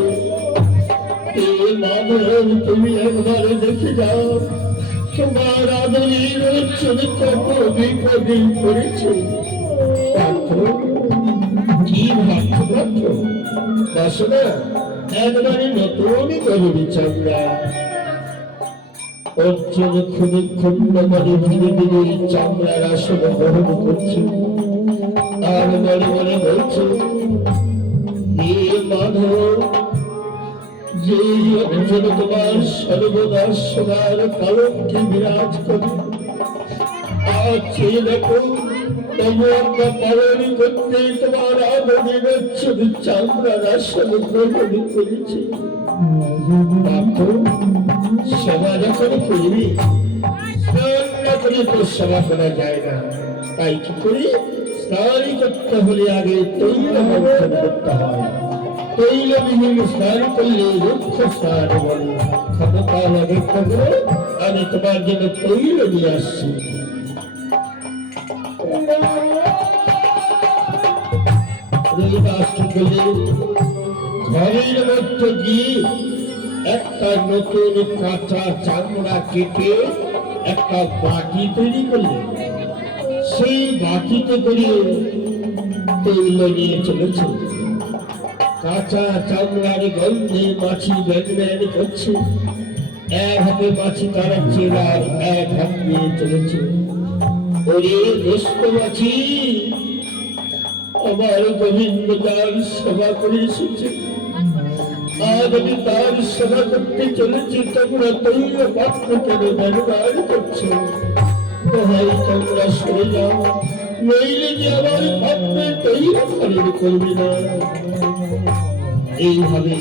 মানব, তুমি একবার দেখে যাও তোমার আদরের অর্জুন কত বিপদে পড়েছে। কি ভাবছো পাত্র? বাসনা একবারে নতুন গরুর চামড়া। অর্জুন খুবই ক্ষুণ্ণ মনে ধীরে ধীরে এই চামড়ার আসন গ্রহণ করছে, আর মনে মনে বলছে হে মাধব, যে অর্জুন তোমার সর্বদা সোনার পালঙ্কে বিরাজ করে, আজ চেয়ে দেখো তোমাকে পালন করতে তোমার আদরের অর্জুন চামড়ার আসন গ্রহণ করেছে। সেবা যখন করবি, স্নান না করে তোর সেবা করা যায় না। তাই কি করি, স্নান করতে হলে আগে তৈল মন্থন করতে হয়। তৈলবিহীন স্নান করলে রুক্ষ স্নান বলে। ক্ষমতার অপেক্ষা করে আমি তোমার জন্য তৈল নিয়ে আসছি। ঘরের মধ্যে গিয়ে একটা নতুন কাঁচা চামড়া কেটে একটা বাটি তৈরি করলেন। সেই বাটিতে করে তৈল নিয়ে চলেছে। কাঁচা চামড়ার গন্ধে মাছি ব্যান করছে। এক হাতে মাছি তাড়াচ্ছে আর এক হাত নিয়ে চলেছে। ওরে দোস্ত মাছি, আমার গোবিন্দ তার সেবা করে এসেছে, আজ আমি তার সেবা করতে চলেছি, তোমরা তৈল পাত্র কেন ব্যবহার করছো? ভাই তোমরা সরে যাও, নইলে যে আমার পাত্রে তৈল খরচ করবে না। এইভাবে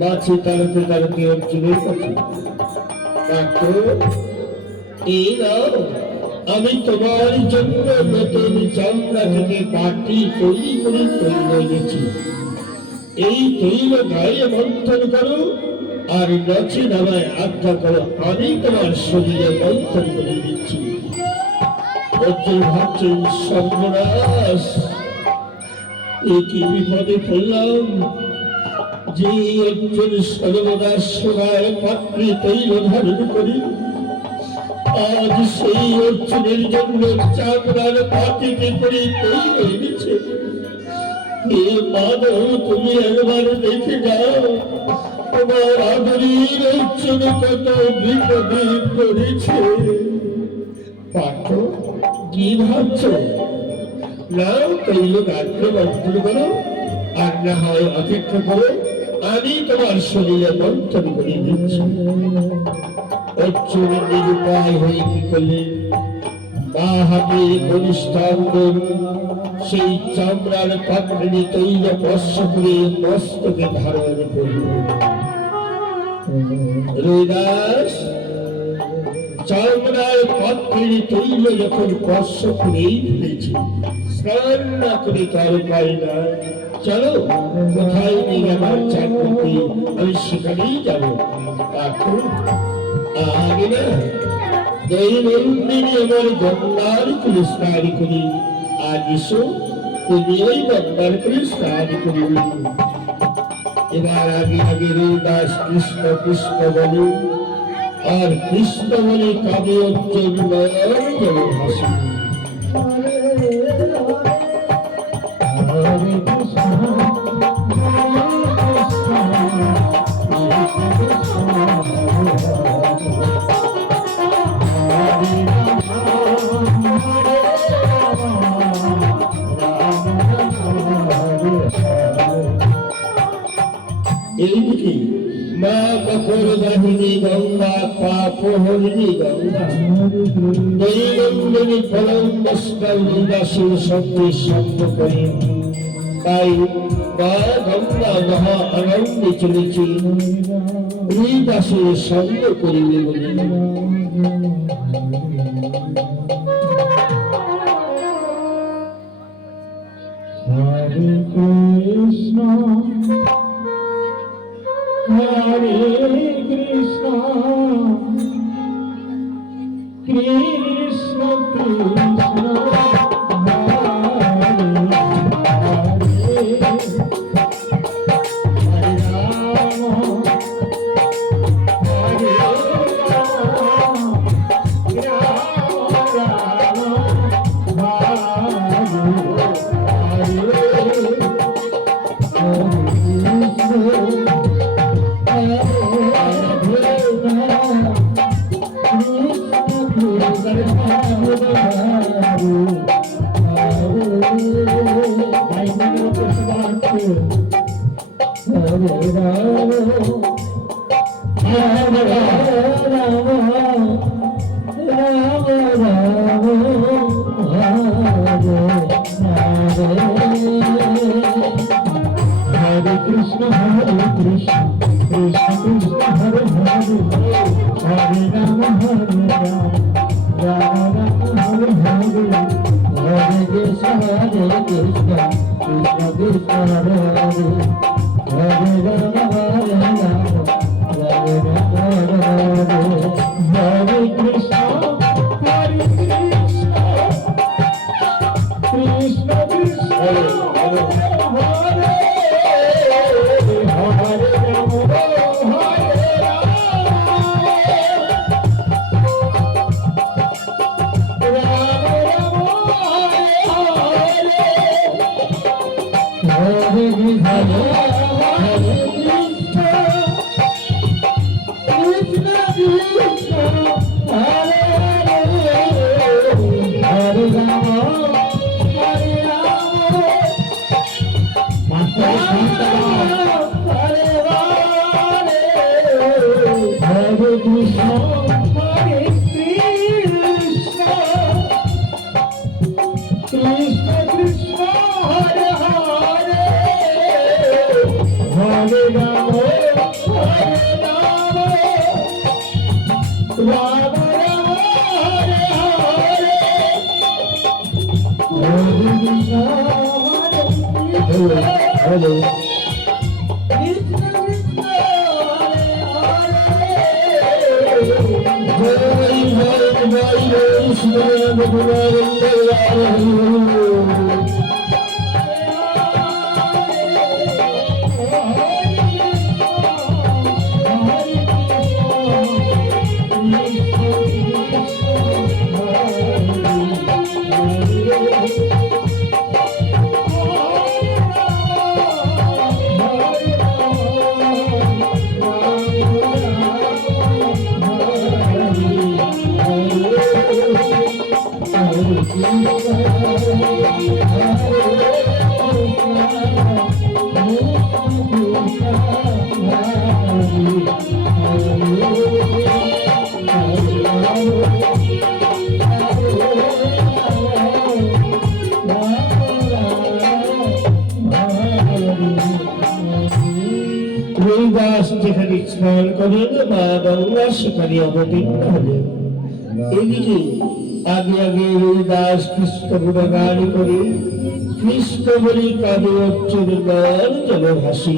মাছি তাড়াতে তাড়াতে অর্জুনের কাছে, পাত্র এই নাও, আমি তোমার জন্য নতুন চামড়া থেকে বাটি তৈরি করে তৈল এনেছি। এই তৈল গায়ে মন্থন করো, আর নচে নামায় আজ্ঞা করো, আমি তোমার শরীরে মন্থন করে দিচ্ছি। অর্জুন ভাবছেন সর্বনাশ, এ কি বিপদে পড়লাম। যে অর্জুন সর্বদা সোনার পাত্রে তৈল ধারণ করি, আজ সেই অর্জুনের জন্য চামড়ার বাটিতে করে তৈল এনেছে। হে মাধব, তুমি একবার দেখে যাও তোমার আদরের অর্জুন কত বিপদে পড়েছে। পার্থ, কি ভাবছ? নাও তৈল গাত্রে মন্থন করো, আর না হয় অপেক্ষা করো, আমি তোমার শরীরে মন্থন করে দিচ্ছি। অর্জুন নিরুপায় হয়ে কি করলে বা হাতে কনিষ্ঠাঙ্গন সেই চামড়ার পাত্রে তৈল স্পর্শ করে মস্তকে ধারণ করল। রৈদাস চামড়ার পাত্রে তৈল যখন স্পর্শ করেই ফেলেছি, স্নান না করে তার উপায় না। চলো, কোথায় নিয়ে আমার চাকরি, আমি সেখানেই যাবো। এখন আগে না দৈনন্দিনী আমার গঙ্গার করে স্নান করি। আজ এসো, তুমি ওই গঙ্গার করে স্নান করি। এবার আগে আগে রৈদাস কৃষ্ণ কৃষ্ণ বলে, আর কৃষ্ণ বলে কাবে অর্জুন যেন হাসি। হরে কৃষ্ণ এইদিকে মা মকর বাহিনী গঙ্গা পাপ হরিণী গঙ্গা দৈনন্দিনী ফলন্দস্কার রৈদাসের শব্দে শব্দ করে। তাই মা গঙ্গা মহা আনন্দে চলেছে, রৈদাসের সঙ্গ করিবে বলে। হরে কৃষ্ণ হরে Krishna Krishna Krishna Hare Krishna Krishna Krishna Hare Hare Hare Rama Rama Hare Hare Hare Krishna Krishna Krishna Hare Hare Hare Rama Hare Hare Krishna Krishna Krishna Hello. Hare যেখানে স্নান করেন মা গঙ্গা সেখানে অবতীর্ণ হলেন। এদিকে আগে আগে দাস কৃষ্ণ গুণগান করে কৃষ্ণ বলে কাঁদে অর্চুর গান যেন হাসি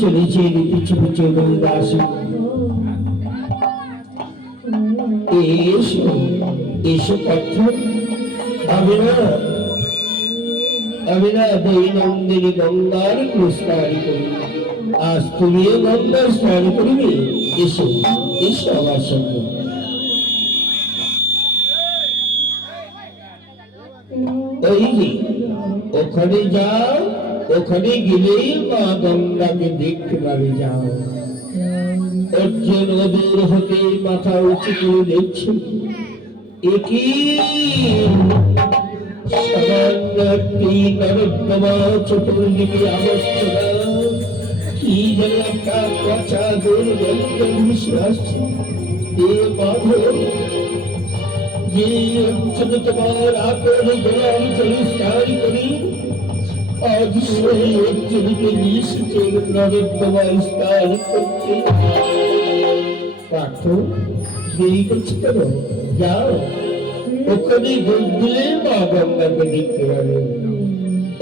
চলেছে পিছু পিছু দাসী। এসো এসো পার্থ, আমি না দৈনন্দিনী গঙ্গার স্নান করি, আজ তুমিও গঙ্গার স্নান করিবে। এসো এসো আমার সঙ্গে। ওখানে যাও, ওখানে গেলেই মা গঙ্গাকে দেখতে পাবে। যাও। অর্জুন দূর হতে মাথা উঁচু করে দেখছে, একই সামান্য একটি নরোত্তমা চতুর্দিকে আবর্জনা, কি যেন একটা পচা দুর্গন্ধ ভেসে আসছে। এ মাধব, যে অর্জুন তোমার আপন গোলাম চলে স্নান করি, আজ সেই অর্জুনকে নিয়ে এসেছে নরোত্তমা স্নান করতে। পার্থ, দেরি করছে কেন? যাও, ওখানে বললে মা গঙ্গাকে দেখতে পাবে।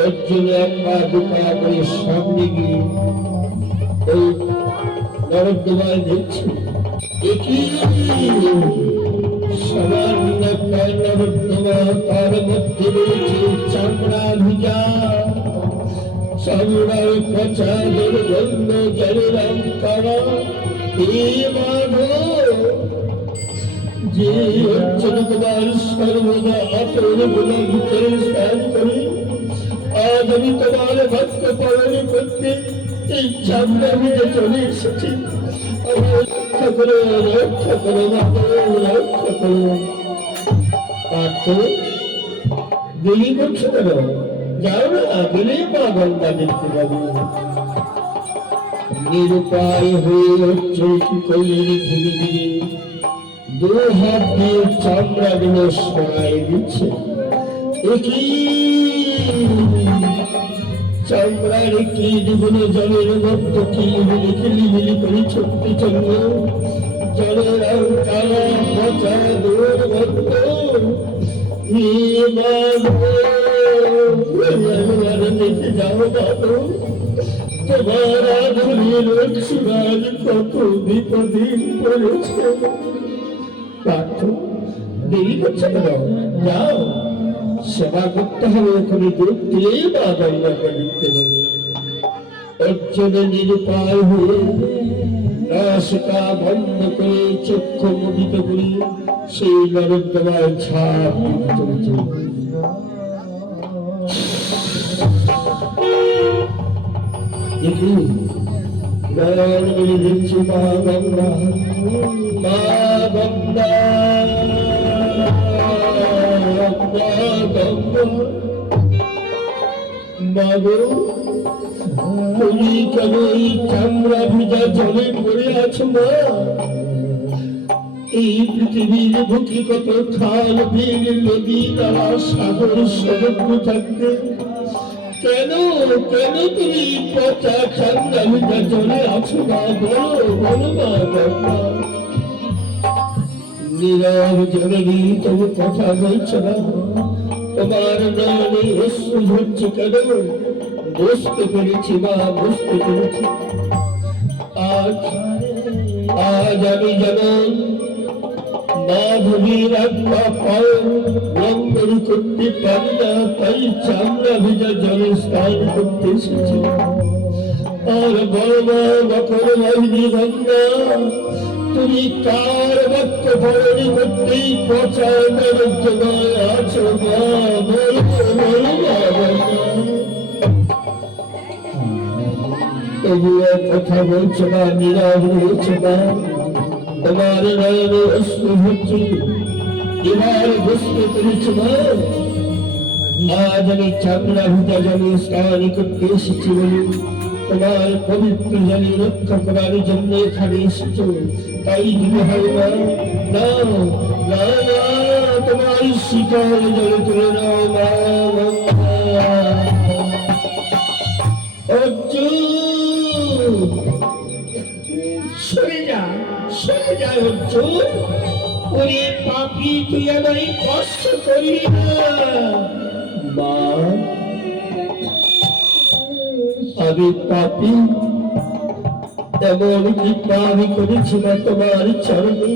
অর্জুন এক পা দুপা করে সামনে গিয়ে ওই নরোত্তমায় দেখছে, একই সামান্য একটা নরোত্তমা, তার মধ্যে রয়েছে চামড়া ভিজা, চামড়ার পচা দুর্গন্ধ জলের রং করা। এ মাধব, যে অর্জুন তোমার সর্বদা আপন গোলাম ভিতরে স্নান করে, আজ আমি তোমার ভক্ত পালন করতে এই চামড়া ভিজে চলে এসেছি। রক্ষা করো, রক্ষা করো মাধব, রক্ষা করো। পার্থ, দেরি করছো কেন? যাও না, গেলে মা গঙ্গা দেখতে পাবে। নিরুপায় হয়ে অর্জুন কি করলেন, ধীরে ধীরে দু হাত দিয়ে চামড়া গুলো সরাই দিচ্ছে। একই চামড়ার কীট গুলো জলের মধ্যে কিলিবিলি কিলিবিলি করে ছুটতে চলল। জলের রং কালো, পচা দুর্গন্ধ। দেখে যাও বাবু, তোমার আধুনির সুরাজ কত বিপদে পড়েছে। পার্থ, দেরি করছে কেন? যাও, সেবা করতে হবে। ওখানে দুধ দিলেই মা গঙ্গাকে দেখতে হবে। অর্জুনে নিরুপায় হয়ে নাসিকা বন্ধ করে চক্ষু মুদিত করে সেই নরোত্তমার ঝাঁপ দিতে চলেছে। নয়ন বলে দেখছি মা গঙ্গা, মা গঙ্গা, বাবু, তুমি কেন এই চামড়া ভিজা জলে পড়ে আছো মা? এই পৃথিবীর বুকে কত খাল, বিল, নদী, নালা, সাগর, সমুদ্র থাকতে কেন কেন তুমি পচা চামড়া ভিজা জলে আছো না? বলো বলো মা গঙ্গা। নীরব জননী, তবু কথা বলছো না। তোমার নয়নে অশ্রু ঝরছে কেন? বুঝতে পেরেছি মা, বুঝতে পেরেছি। আজ আজ আমি যেমন মাধবীর আত্মা পাও লঙ্ঘন করতে পারি না, তাই চামড়া ভেজা জলে স্নান করতে এসেছি। আর বড় মা বকর বাহিনী গঙ্গা, তুমি কার বাক্য পালন করতেই পচা নরোত্তমায় আছো মা? বলো বলো মা গঙ্গা। তবুও কথা বলছো না, নীরব রয়েছে না। তোমার নয়নে অশ্রু হচ্ছে, এবার বুঝতে পেরেছো না? আজ আমি চামড়া ভিজা জলে স্নান করতে এসেছি বলে তোমার পবিত্র জলে রক্ষা করার জন্য এখানে এসেছো, তাই দিতে হয় না। না না না, তোমার শীতল জলে তুলে নাও মা গঙ্গা। অর্জুন, যায় অর্জুন। ওরে পাপি, তুই আমায় কষ্ট করি না। মা, আমি পাপি, এমন কি পাপ করেছি না তোমার চরণে,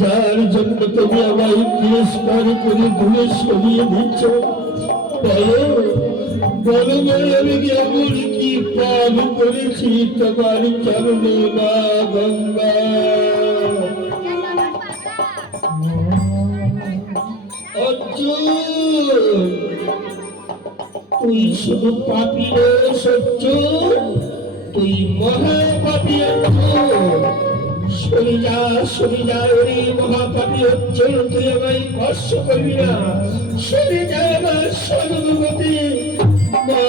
যার জন্য তুমি আমায় তিরস্কার করে দূরে সরিয়ে দিচ্ছ? বলো, বলো না, আমি এমন কি পাপ করেছি তোমার চরণে মা গঙ্গা? অর্জুন, তুই শুধু পাপি নস অর্জুন, তুই মহাপাপী অর্জুন। সরে যা ওরে মহাপাপী অর্জুন, তুই আমায় স্পর্শ করবি না। সরে যা আমার সর্বগতি মা।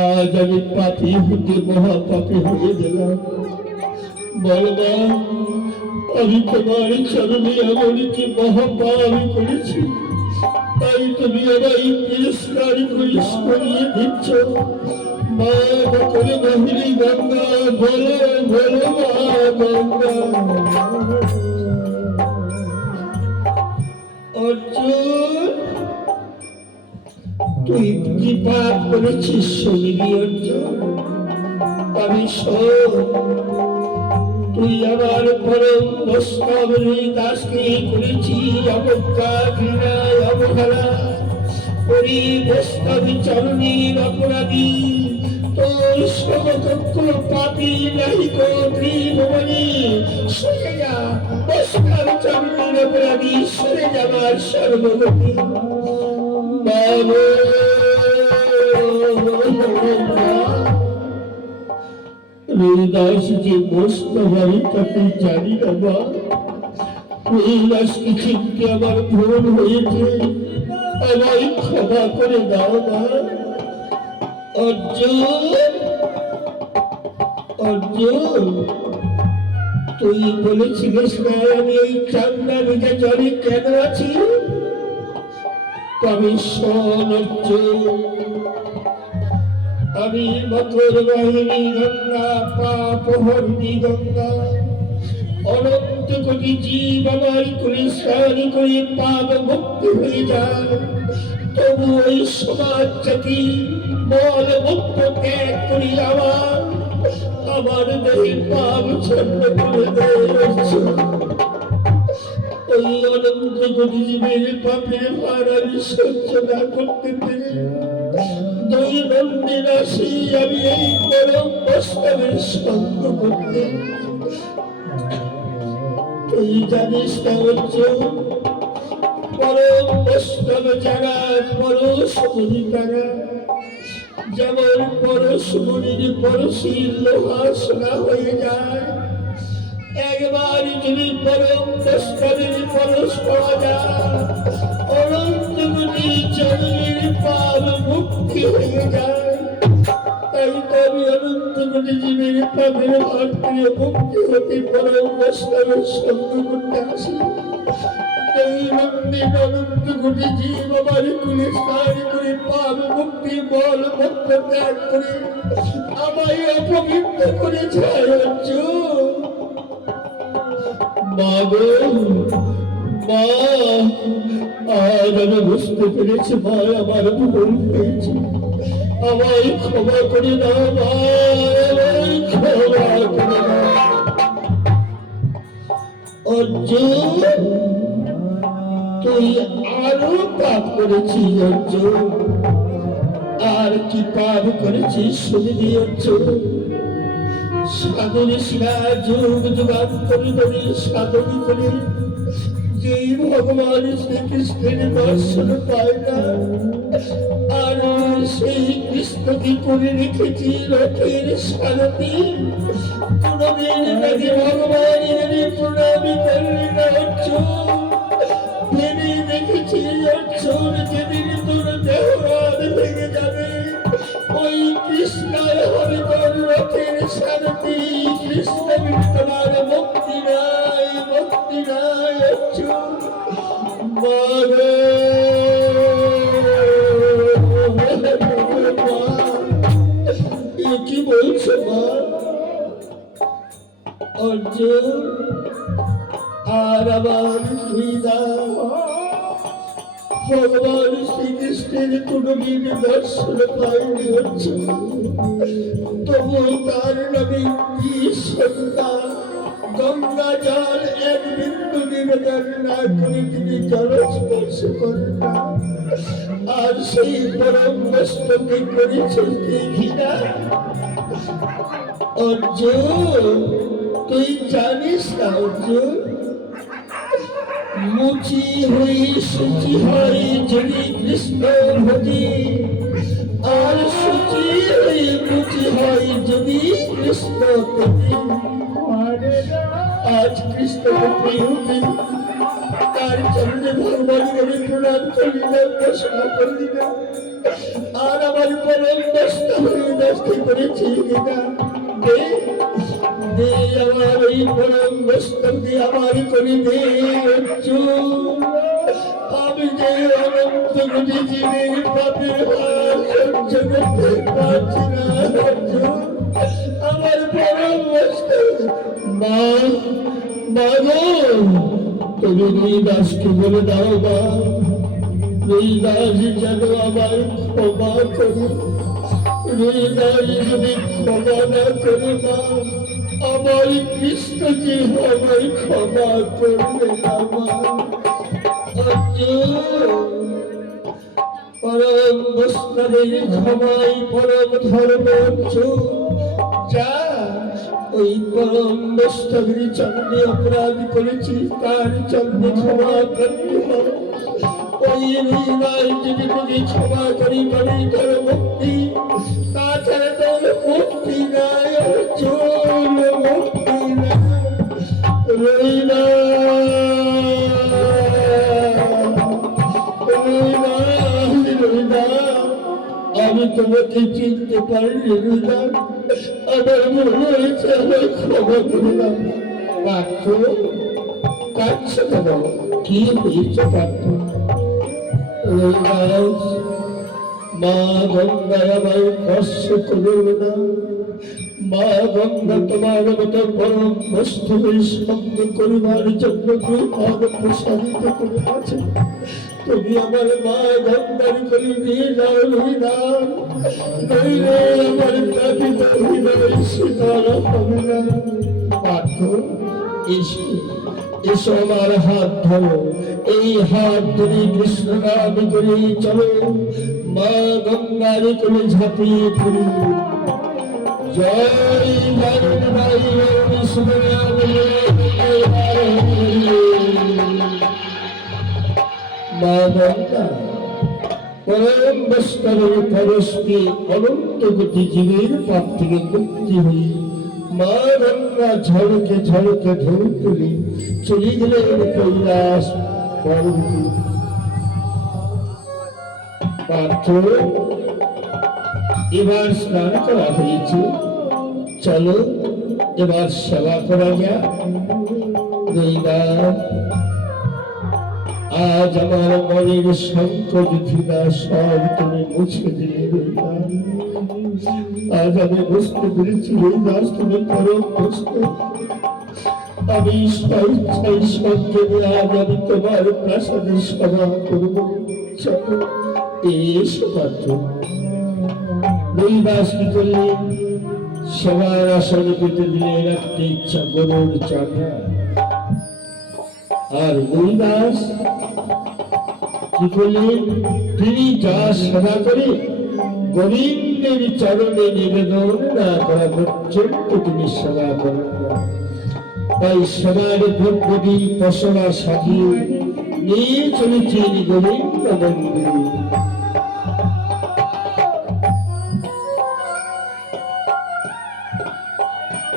আজ আমি পাপী হতে মহাপাপী হয়ে গেলাম। বলবা, আমি তোমার চরণে এমন কি মহাপাপ করেছি, তাই তুমি আমায় তিরস্কার করিয়ে দিচ্ছ? মা করে বাহিনী গঙ্গা, বলো বলো মা গঙ্গা। অর্জুন, তুই কি পাপ করেছিস শুনবি অর্জুন? আমি শোন, তুই আমার পরম বৈষ্ণব দাসকে করেছি অবজ্ঞা, ঘৃণায় অবহেলা। ওরে বৈষ্ণব চরণের অপরাধী, তোর সমকক্ষ পাপী নাহি কো ত্রিভুবনে। সরে যা বৈষ্ণব চরণের অপরাধী, সরে যাবার সর্বগতি বাবু। রবিদাস যে বৈষ্ণব আমি তাকে জানি না মা। রবিদাসকে চিনতে আমার ভুল হয়েছে, আমায় ক্ষমা করে দাও মা। অর্জুন, অর্জুন, তুই বলেছিলিস না আমি এই চান্দা ভিজা জলে কেন আছি? তবে শোন অর্জুন, আমি মথুর বাহিনী গঙ্গা, পাপ হরিণী গঙ্গা। অনন্ত কোটি জীব আমায় করে স্নান করে পাপ মুক্তি হয়ে যায়, তবু ওই সমাজ জাতি মল মুক্ত ত্যাগ করি আমার দেহে পাপ ছন্ন করে দেয়। ওই অনন্ত কোটি জীবের পাপের ভার আমি সহ্য না করতে পেরে দৈনন্দিন আসি আমি এই পরম বৈষ্ণবের সঙ্গ করতে। তুই জানিস না অর্জুন, পরম বৈষ্ণব যারা পরশমণি তারা, যেমন পরশমণির পরশী লোহা সোনা হয়ে যায়। একবার যদি পরম বৈষ্ণবের পরশ পাওয়া যায়, অনন্ত কোটি জন্মের পাপ মুক্তি হয়ে যায়। তাই তো আমি অনন্ত কোটি জীবের পাপের ভার থেকে মুক্তি হতে পরম বৈষ্ণবের সঙ্গ করতে আসি। দৈনন্দিন অনন্ত কোটি জীব আমার কুলে স্নান করে পাপ মুক্তি বল মুক্ত ত্যাগ করে আমায় অপবিত্র করে যায় অর্জুন। মা গো মা, আজ আমি বুঝতে পেরেছি মা আমার ভুল হয়েছে, আমায় ক্ষমা করে দাও মা, আমায় ক্ষমা করে দাও। অর্জুন, তুই আরো পাপ করেছিস অর্জুন। আর কি পাপ করেছিস শুনবি অর্জুন। সাধনী শিলা যুগ যুগান্তর ধরে সাধনী করে যেই ভগবান শ্রীকৃষ্ণের দর্শন পায় না, আর সেই কৃষ্ণকে করে রেখেছি রথের সারথি। কোনদিন নাকি ভগবানের প্রণামী করলি না অর্জুন। ভেবে দেখেছি অর্জুন, যেদিন তোর দেহরান ভেঙে যাবে, ওই কৃষ্ণার হবে তোর রথের সারথি। কৃষ্ণ তোমার মুক্তি নাই, মুক্তি নাই অর্জুন। অর্জুন আর আমার হৃদয় ভগবান শ্রীকৃষ্ণের কোনদিন দর্শন পায়নি অর্জুন, তবু তার নামে কি সন্তান গঙ্গা জল এক বিন্দু নিবেদন না করে তিনি জলস্পর্শ করেন না। আর সেই পরম বস্তুকে করেছে ঘৃণা। অর্জুন তুই জানিস না অর্জুন, মুচি হই সুচি হয় যদি কৃষ্ণ ভজি, আর সুচি হই মুচি হয় যদি কৃষ্ণ ভজি। আজ কৃষ্ণকে প্রিয় তার চরণে ভগবানের আমি প্রণাম করিলাম, বসনা করিলাম। আর আমার পরম দশটা হয়ে দশটি করেছি কিনা দে দে আমার এই পরম দশটাকে আমার করে দে অর্জুন। আমি যে অনন্ত কোটি জীবের পাপের ভার সহ্য করতে পারছি না অর্জুন, আমার পরম দশটা মা মাগো তুমি দুই দাসকে বলে দাও মা, দুই দাস যেন আমার ক্ষমা করো। দুই দাস যদি ক্ষমা না করে মা, আমার কৃষ্ণ যে আমায় ক্ষমা করবে না মা। পরম বৈষ্ণবের ক্ষমাই পরম ধর্ম যা ওই পরম বৈষ্ণবের চরণে অপরাধ করেছি তার চরণে ক্ষমা করতে হবে। ওই হৃদয় যদি তোকে ক্ষমা করি তবে তোর মুক্তি, তাছাড়া তোর মুক্তি নাই অর্জুন, মুক্তি নাই। রইনা আমি তোমাকে চিনতে পারিনি রইনা, আমার মনে হয়েছে আমার ক্ষমা করলাম। পার্থ কাঁদছ কেন, কি হয়েছে পার্থ? মা গঙ্গা আমায় স্পর্শ করল না। মা গঙ্গা তোমার মতো পরম বস্তুকে সঙ্গ করিবার জন্য দুর্ভাগ প্রসারিত করে আছে। তুমি আমার মা গঙ্গার করে নিয়ে যাও হৃদয়, নইলে আমার কাঁদিত হৃদয় শীতল হবে না। পার্থ এসো এসো আমার হাত ধরো, এই হাত ধরে কৃষ্ণ নাম করে চলো, মা গঙ্গার কোলে ঝাঁপিয়ে পড়ি। জয় মা গঙ্গা পরম বৈষ্ণবের পরশকে অনন্ত কোটি জীবের পাপ থেকে মুক্তি হই। মা গঙ্গা ঝলকে ঝলকে ঢেউ তুলি চলে গেলেন কৈলাস পর্বতে। পার্থ এবার স্নান করা হয়েছে, চলো এবার সেবা করা যাক। রইবার আজ আমার মনের সংকট ভিড়া সব তুমি মুছে দিলে রইবার। আজ আমি বুঝতে পেরেছি রইদাস তুমি পরম বস্তু। আমি স্বেচ্ছায় সঙ্গে আজ আমি তোমার প্রাসাদে সেবা করব। চলো এসো পার্থ। রইদাস কি করলেন? সেবার আসনে পেতে দিলেন একটা ইচ্ছা গরুর চাকা। আর রইদাস কি করলেন? তিনি যা সেবা করে গোবিন্দের চরণে নিবেদন না করা পর্যন্ত তিনি সেবা করেন না। তাই সেবার দ্রব্যদি পশরা সাজিয়ে নিয়ে চলেছেন গোবিন্দ মন্দিরে।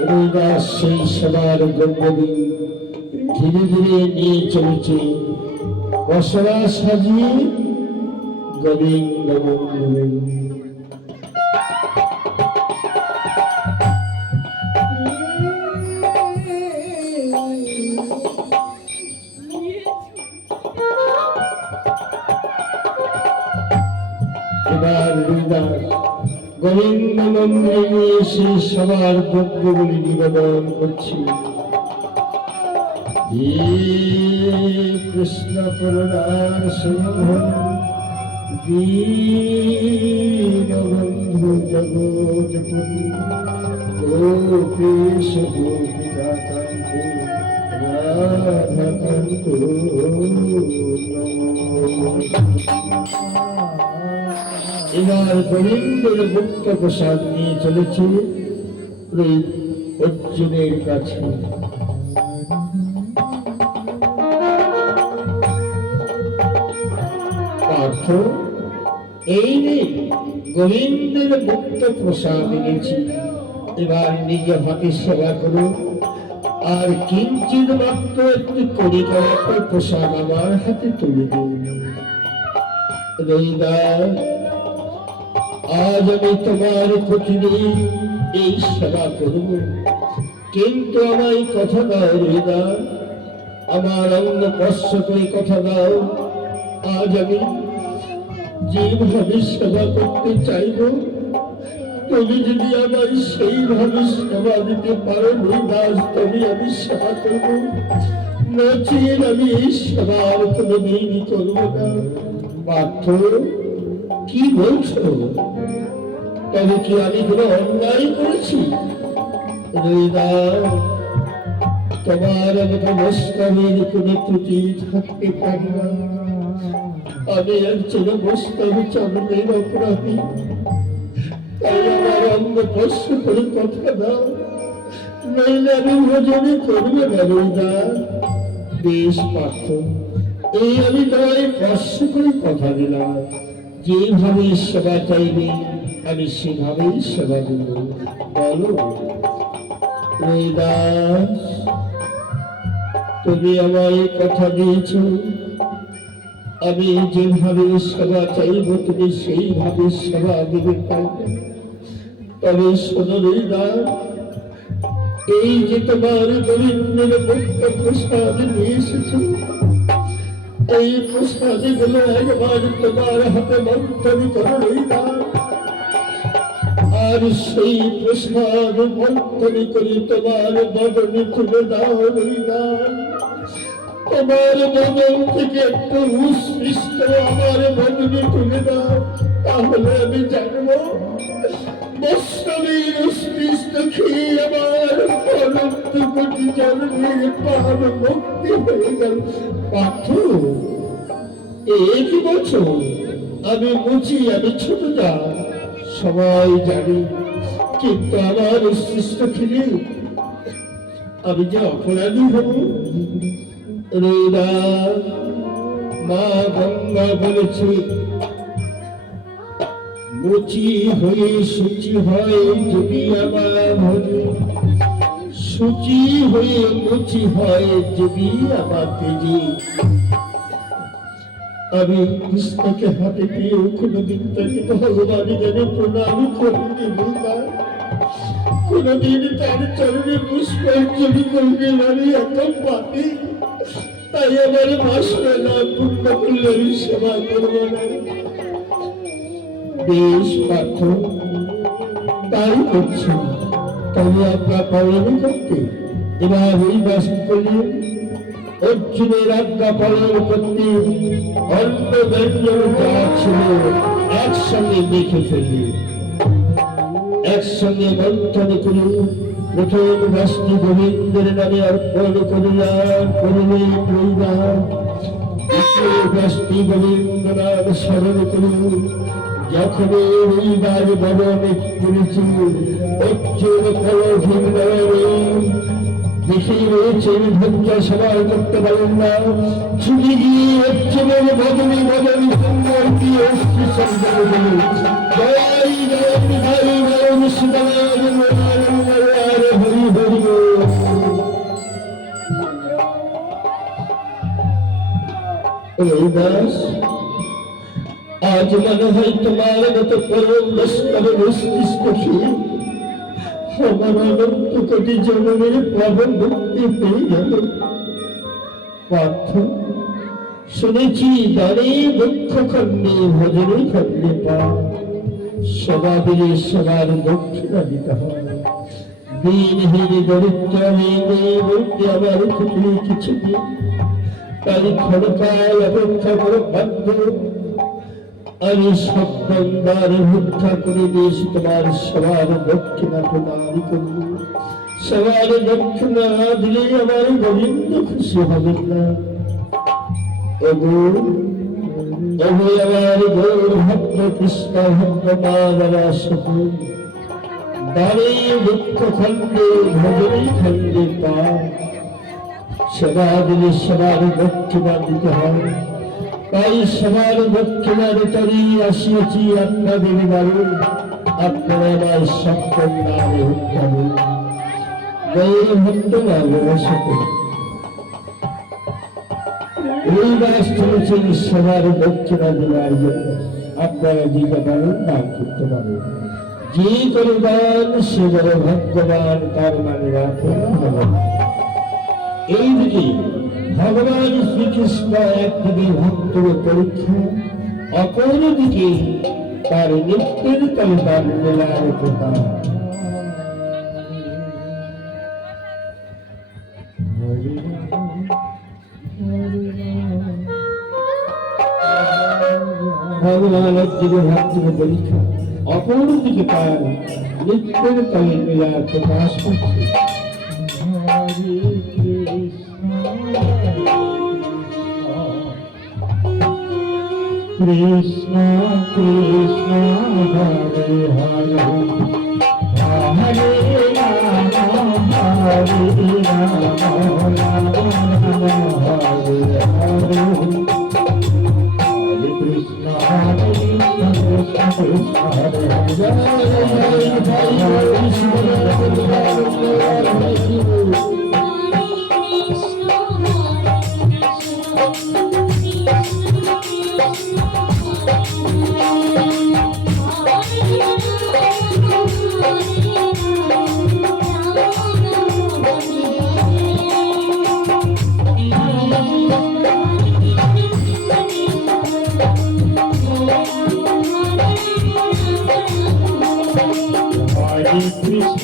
রইদাস সেই সেবার দ্রব্যদি ধীরে ধীরে নিয়ে চলেছে পশরা সাজিয়ে গোবিন্দ মন্দিরে। এবার রইদাস গোবিন্দ মন্দিরে নিয়ে এসে সবার দ্রব্যগুলি নিবেদন করছি। হে কৃষ্ণ করুণার সিন্ধু দীনবন্ধু জগৎপতি গোপীশ গোপিকাকান্ত রাধাকান্ত এবার গোবিন্দের মুক্ত প্রসাদ নিয়ে চলেছে ওই অর্জুনের কাছে। পার্থ, এই নে গোবিন্দের মুক্ত প্রসাদ এনেছি, এবার নিজে হাতে সেবা করো, আর কিঞ্চিত মাত্র একটু কণিকা প্রসাদ আমার হাতে তুলে দিন। রবিবার, আজ আমি তোমার প্রতিদিন এই সেবা করব, কিন্তু আমায় কথা দাও রবিবার, আমার অঙ্গ স্পর্শ করে কথা দাও, আজ আমি যেভাবে সেবা করতে চাইব তুমি যদি আমার সেইভাবে সেবা দিতে পারো রবিদাস, তবে আমি সেবা করব, নচেত আমি এই সেবার কোনোদিন করব না। পার্থ, কি বলছো? তবে কি আমি কোনো অন্যায় করেছি? রবিদাস, তোমার মতো বৈষ্ণবের কোনো ত্রুটি থাকতে পারি না। আমি একজন বৈষ্ণব চরণের অপরাধী, তাই আমার অঙ্গ স্পর্শ করে কথা দাও, নইলে আমি ভোজনে করবো না রবিদাস। বেশ পার্থ, এই আমি তোমায় স্পর্শ করে কথা দিলাম, যেভাবে সেবা চাইবে আমি সেভাবেই সেবা দেব। বলো রবিদাস, তুমি আমায় কথা দিয়েছ, আমি যেভাবে সেবা চাইব তুমি সেইভাবে সেবা দেবে পারবে। তবে শোনো রবিদাস, এই যে তোমার গোবিন্দের মুক্ত প্রসাদ নিয়ে এসেছ, এই প্রসাদে গুলো একবার তোমার হাতে মন্থন করো রবিদাস, আর সেই প্রসাদ মন্থন করে তোমার বদনে তুলে দাও রবিদাস। তোমার বদন থেকে একটু উৎসৃষ্ট আমার বদনে তুলে দাও, তাহলে আমি জানবো বৈষ্ণবীর উৎসৃষ্ট খেয়ে আমার অনন্ত কোটি জন্মের পাপ মুক্তি হয়ে গেল। পার্থ, এ কি বলছো? আমি বুঝি আমি ছোট যা, সবাই জানি, কিন্তু আমার উৎসৃষ্ট খেলে আমি যে অপরাধী হব। রবিদাস, মা গঙ্গা বলেছে, মুচি হয়ে সূচি হয় যদি আমার ভরে, সূচি হয়ে মুচি হয় যদি আমার তেজি। আমি কৃষ্ণকে হাতে পেয়ে কোনোদিন তাকে ভগবান জানে প্রণাম করিনি রবিদাস, কোনোদিন তার চরণে পুষ্পাঞ্জলি করবে আমি এখন পাপি, তাই আমার ভাষণে না পূর্ণ করলে আমি সেবা করবো না। বেশ পার্থ, তাই করছি, তবে আপনার পালন করতে এবার রবিদাস করলেন অর্জুনের আজ্ঞা পালন করতে অন্য ব্যঞ্জন যা ছিল একসঙ্গে দেখে ফেললেন, একসঙ্গে মন্থন করে প্রথম গাছটি গোবিন্দের নামে অর্পণ করিলেন রবিদাস, দ্বিতীয় গাছটি গোবিন্দ নাম স্মরণ করুন। যখন রবিবার বদনে করেছি অর্জুন কলহীন দেখে রয়েছে ধৈর্য সবাই করতে পারেন না, ছুটি গিয়ে অর্জুনের বদনে বদনে সুন্দর দিয়ে অস্থি সঞ্চার করুন। জয় জয় জয় জয় সীতারাম হরি হরি। রবিদাস, আজ মনে হয় তোমার মতো পরম বৈষ্ণবের উৎকৃষ্ট খেয়ে আমার অনন্ত কোটি জন্মের পাবন মুক্তি পেয়ে গেল। পার্থ, শুনেছি দানে দুঃখ খণ্ডে ভজনে খণ্ডে পা, সভা দিলে সবার দক্ষিণা দিতে হয়। দিনহীন দরিদ্র বলতে আমার খুবই কিছু দিন, তাই ক্ষণকাল অপেক্ষা করে বাধ্য। আমি সপ্তমবার ভিক্ষা করে দিয়েছি তোমার সবার দক্ষিণা প্রদান করব। সবার দক্ষিণা দিলে আমার গোবিন্দ খুশি হবেন না। আমার গৌর ভক্ত কৃষ্ণ ভক্ত মা বাবা সকল দাঁড়ে দুঃখ খণ্ডে ভজনী খণ্ডে পা সেবা দিলে সবার দক্ষিণা দিতে হয়। তাই সবার দক্ষিণার তরি আসিয়েছি আপনাদের বাড়ি। আপনারা আমার সপ্তম নামে উত্তম গৌর ভক্ত মা বাবা সকল এই বাস চলেছেন সবার দক্ষিণা দেওয়ার জন্য। আপনারা দিতে পারেন, দান করতে পারেন। যে কোনো দান সে বড় ভাগ্যবান, তার মানে রাখেন ভগবান। এইদিকে ভগবান শ্রীকৃষ্ণ একদিকে ভক্তের পরীক্ষা, অপরদিকে তার নিত্যের তলে তার লীলার কথা। ভগবান একদিকে ভক্তের পরীক্ষা, অপরদিকে তার নিত্যের তলে লীলা প্রকাশ করছে। কৃষ্ণ কৃষ্ণ হরে হরে হরে রাম হরে রাম রাম রাম হরে হরে কৃষ্ণ হরে কৃষ্ণ কৃষ্ণ হরে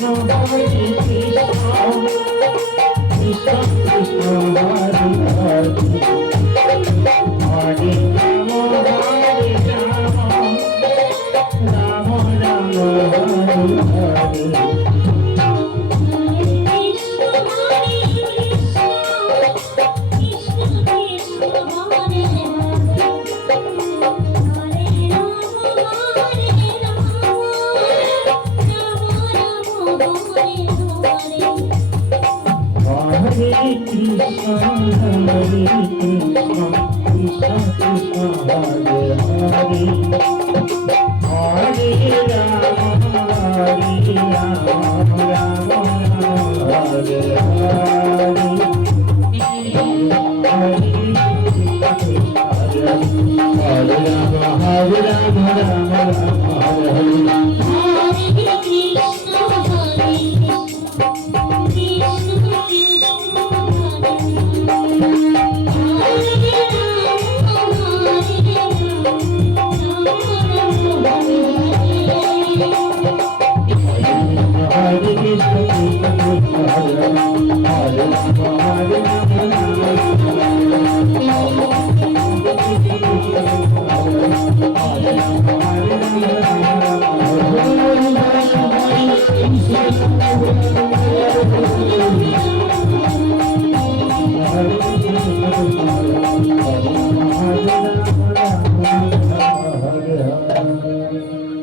Krishna Hare Krishna Krishna Krishna Hare Hare Hare Rama Hare Rama Rama Rama Hare Hare Hare Krishna, Hare Krishna, Krishna Krishna, Hare Hare, Hare Rama, Hare Rama, Rama Rama, Hare Hare, Hare Rama, Hare Rama, Rama Rama, Hare Hare.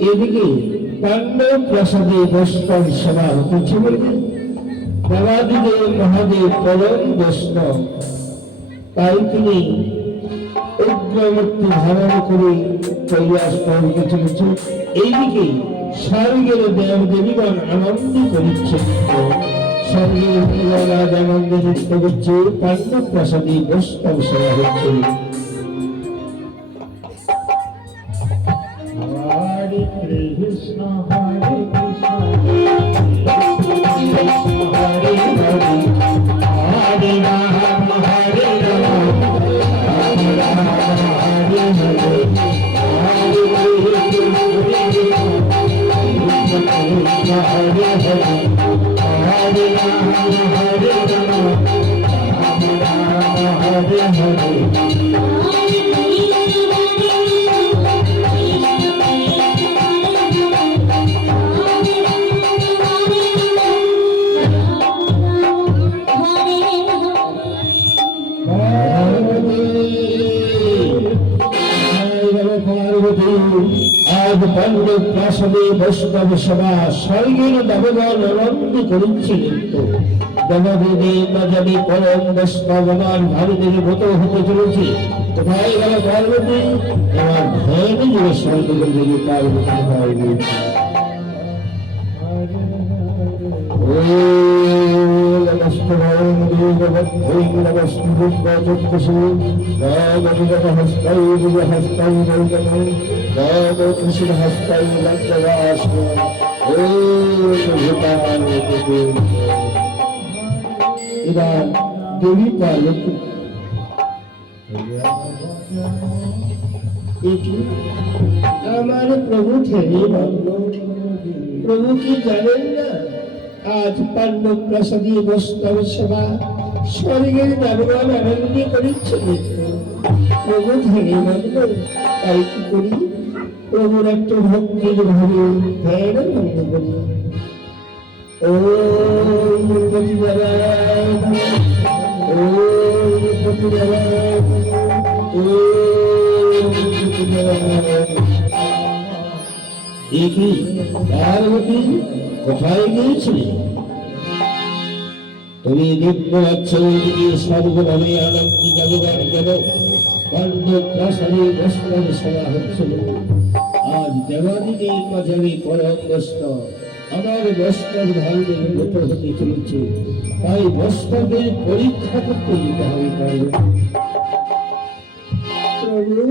এদিকে পাণ্ডব প্রাসাদে বৈষ্ণব সভা হচ্ছে বলবে দেবাদিদেব মহাদেব পরম বৈষ্ণব, তাই তিনি উগ্রমূর্তি ধারণ করে কৈলাস পর্বতে চলেছে। এইদিকে স্বর্গের দেব দেবীগণ আনন্দ করিচ্ছে, স্বর্গের দেবরাজ আনন্দ নৃত্য করছে, পাণ্ডব প্রাসাদে বৈষ্ণব সভা হচ্ছে। Krishna Hare Krishna Krishna Hare Hare Hare Rama Hare Rama Rama Rama Hare Hare Hare Krishna আজ পাণ্ডব প্রাসাদে বৈষ্ণব সভা স্বর্গের দেবগণ আনন্দ করেছিলেন তো দেবদেবী বাজারে পরম বৈষ্ণব আমার ভারতের মতো হতে চলেছে। কোথায় গেল পার্বতী? আমার ভয় নিজের স্বর্গের দিকে পার্বতী পাইবে। এবার দেবী পার্বতী আমার প্রভু ঠেলে প্রভু কি জানেন না আজ পাণ্ডব প্রাসাদী বৈষ্ণব সভা স্বর্গের দেবগণ আনন্দ করেছে। প্রভু ঠেলে মানল তাই কি করি প্রভুর একটু ভক্তির ভাবে ধ্যান ভঙ্গ করি। ও পতি নারায়ণ, ও পতি নারায়ণ, ও পতি নারায়ণ। দেখি পার্বতী কোথায় গিয়েছিলে? তুমি দেখতে পাচ্ছ ওইদিকে সর্বভাবে আনন্দ দেবগণ গেল পাণ্ডব প্রাসাদে বৈষ্ণব সভা হচ্ছিল। আজ দেবাদিনীর মাঝারে পরম বৈষ্ণব আমার বৈষ্ণব ধর্মের মতো হতে চলেছে। তাই বৈষ্ণবের পরীক্ষা করতে যেতে হবে পার্বতী। প্রভু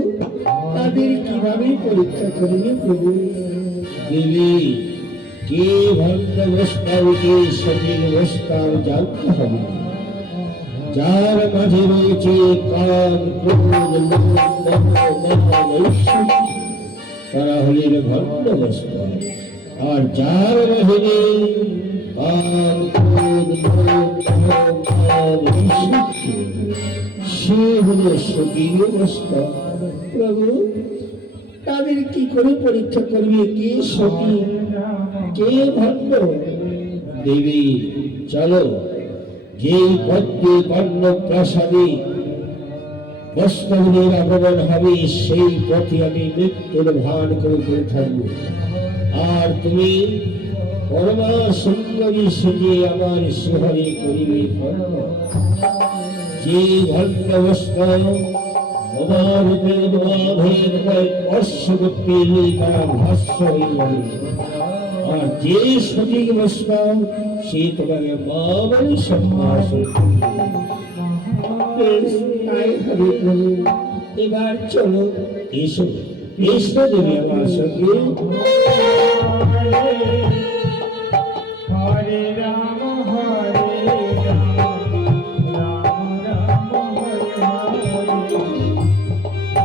তাদের কিভাবে পরীক্ষা করবে প্রভু? দেবী কে ভণ্ড বৈষ্ণব কে সঠিক বৈষ্ণব জানতে হবে। যার মাঝে রয়েছে কাম ক্রোধ লোভ মোহ ঐশ্বর্য তারা হলেন ভণ্ড বৈষ্ণব। আর যার মাঝে নেই কাম ক্রোধ লোভ মোহ ঐশ্বর্য সে হলো সতীয় বৈষ্ণব। প্রভু তাদের কি করে পরীক্ষা করবে কে সতী কে ভণ্ড? দেবী চলো যে পদ্মে পাণ্ডব প্রাসাদে বৈষ্ণবদের আগমন হবে সেই পথে আমি মৃত্যুর ভান করে থাকবো। আর তুমি পরমা সুন্দরী সেজে আমার শিহরে করিবে ভণ্ড। যে ভণ্ড বৈষ্ণব আমার বেদবাধের স্পর্শ করতে তারা ভাষ্য হয়ে যাবে। আর যে সঠিক বৈষ্ণব সে তোমাকে মা বলে সম্মান। এবার চলো এসো এসো দেবী আমার সঙ্গে। হরে রাম হরে রাম রাম রাম হরে হরে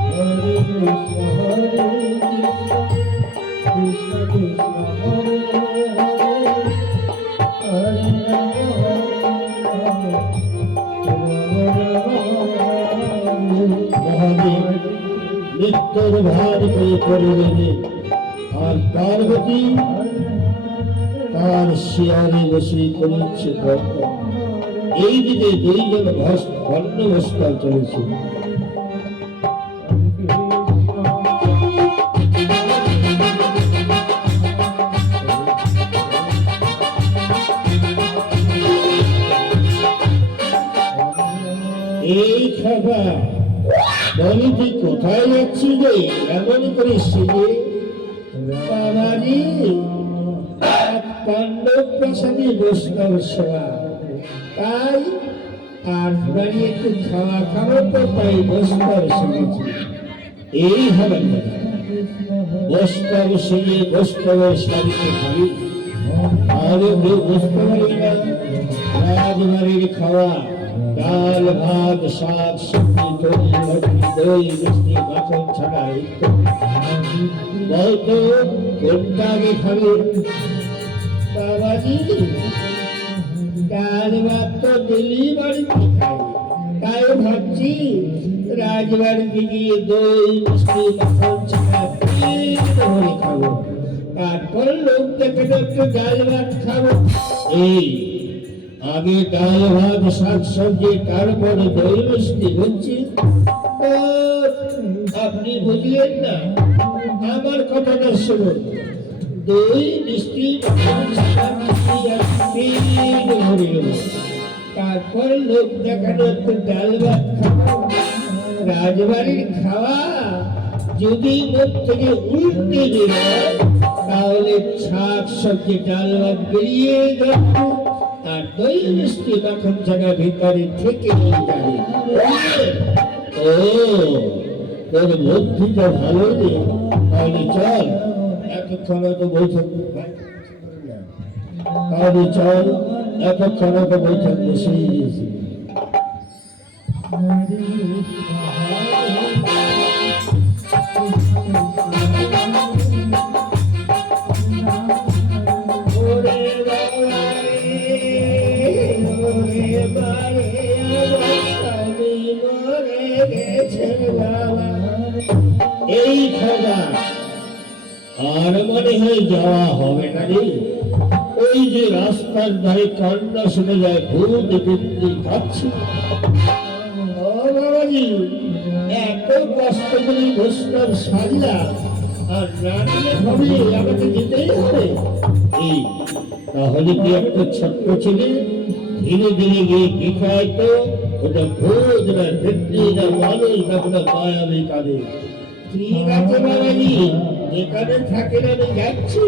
হরে কৃষ্ণ হরে কৃষ্ণ কৃষ্ণ হরে হরে হরে রাম মহাদেব মৃত্যুর ভার করবেন। আর পার্বতী তার শিয়ারে বসে করেছে। এই দিকে দুইজন ভণ্ড বৈষ্ণব চলেছে। এই খাবার বলি তুই কোথায় যাচ্ছি রে এমন করে সেজে? বাবাজি পাণ্ডব প্রাসাদে বৈষ্ণব সভা তাই আর বাড়ি একটু খাওয়া খাবো তো তাই বৈষ্ণব সেজেছি। এই হবে না বৈষ্ণব সেজে বৈষ্ণবের শাড়িতে খাবি তাহলে কেউ বুঝতে পারবি না রাজবাড়ির খাওয়া ডাল ভাত শাক সবজি দই মিষ্টি মাখন ছাড়া বহুত কোনটা আগে খাবে? বাবাজি ডাল ভাত তো দিল্লি বাড়িতে খাই, তাই ভাবছি রাজবাড়িতে গিয়ে দই মিষ্টি মাখন ছাড়া পেট ভরে খাবো, তারপর লোক দেখে একটু ডাল ভাত খাবো। এই আগে ডাল ভাত শাক সবজি, তারপরে দই মিষ্টি বলছি। আপনি বুঝলেন না, আমার কথাটা শুনুন। দই মিষ্টি মাখন ছাড়া পেট ভরে গেল, তারপর লোক দেখানো একটু ডাল ভাত খাবো। রাজবাড়ির খাওয়া যদি মুখ থেকে উল্টে দিল, তাহলে শাক সবজি ডাল ভাত বেরিয়ে গেল, আর দই মিষ্টি মাখন ছাড়া ভিতরে থেকে যাবে। ও, তোর বুদ্ধিটা ভালো রে। তাহলে চল, এতক্ষণ তো বৈঠক, তাহলে চল, এতক্ষণ তো বৈঠক বসেই গেছি। এই খবর আর মনে হয় যাওয়া হবে না রে। ওই যে রাস্তার ধারে কান্না শুনে যায়, ভূত পিতৃ কাছে। ও বাবাজি, এত কষ্ট করে বসলাম সাজলা, আর রান্না হবে আমাকে যেতেই হবে। এই তাহলে কি একটা ছোট্ট ছেলে ধীরে ধীরে গিয়ে দেখায় তো ওটা ভূত না পিতৃ না মানুষ না কোনো মায়াবী কাঁদে। ঠিক আছে বাবাজি, এখানে থাকেন, আমি যাচ্ছি।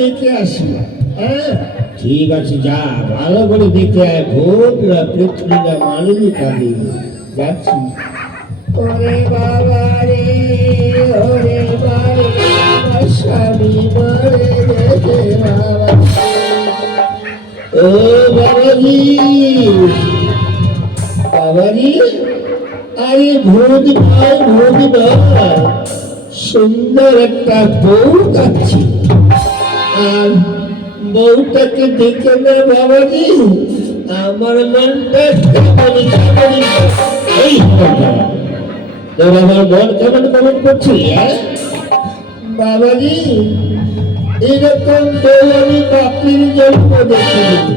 দেখে আসি। হ্যাঁ ঠিক আছে, যা ভালো করে দেখে আয়, ভোট না পৃথিবী না মানুষই কাঁদে। যাচ্ছি। ওরে বাবা রে, ওরে বাবা স্বামী মরে গেছে বাবা। ও বাবাজি, বাবাজি, আরে ভূত ভাই, ভূত ভাই, সুন্দর একটা বউ কাচ্ছি, আর বউটাকে দেখে না বাবাজি আমার মনটা কেমন কেমন। এই তোর আমার মন কেমন কেমন করছিস বাবাজি? এরকম বউ আমি বাপের জন্ম দেখিনি।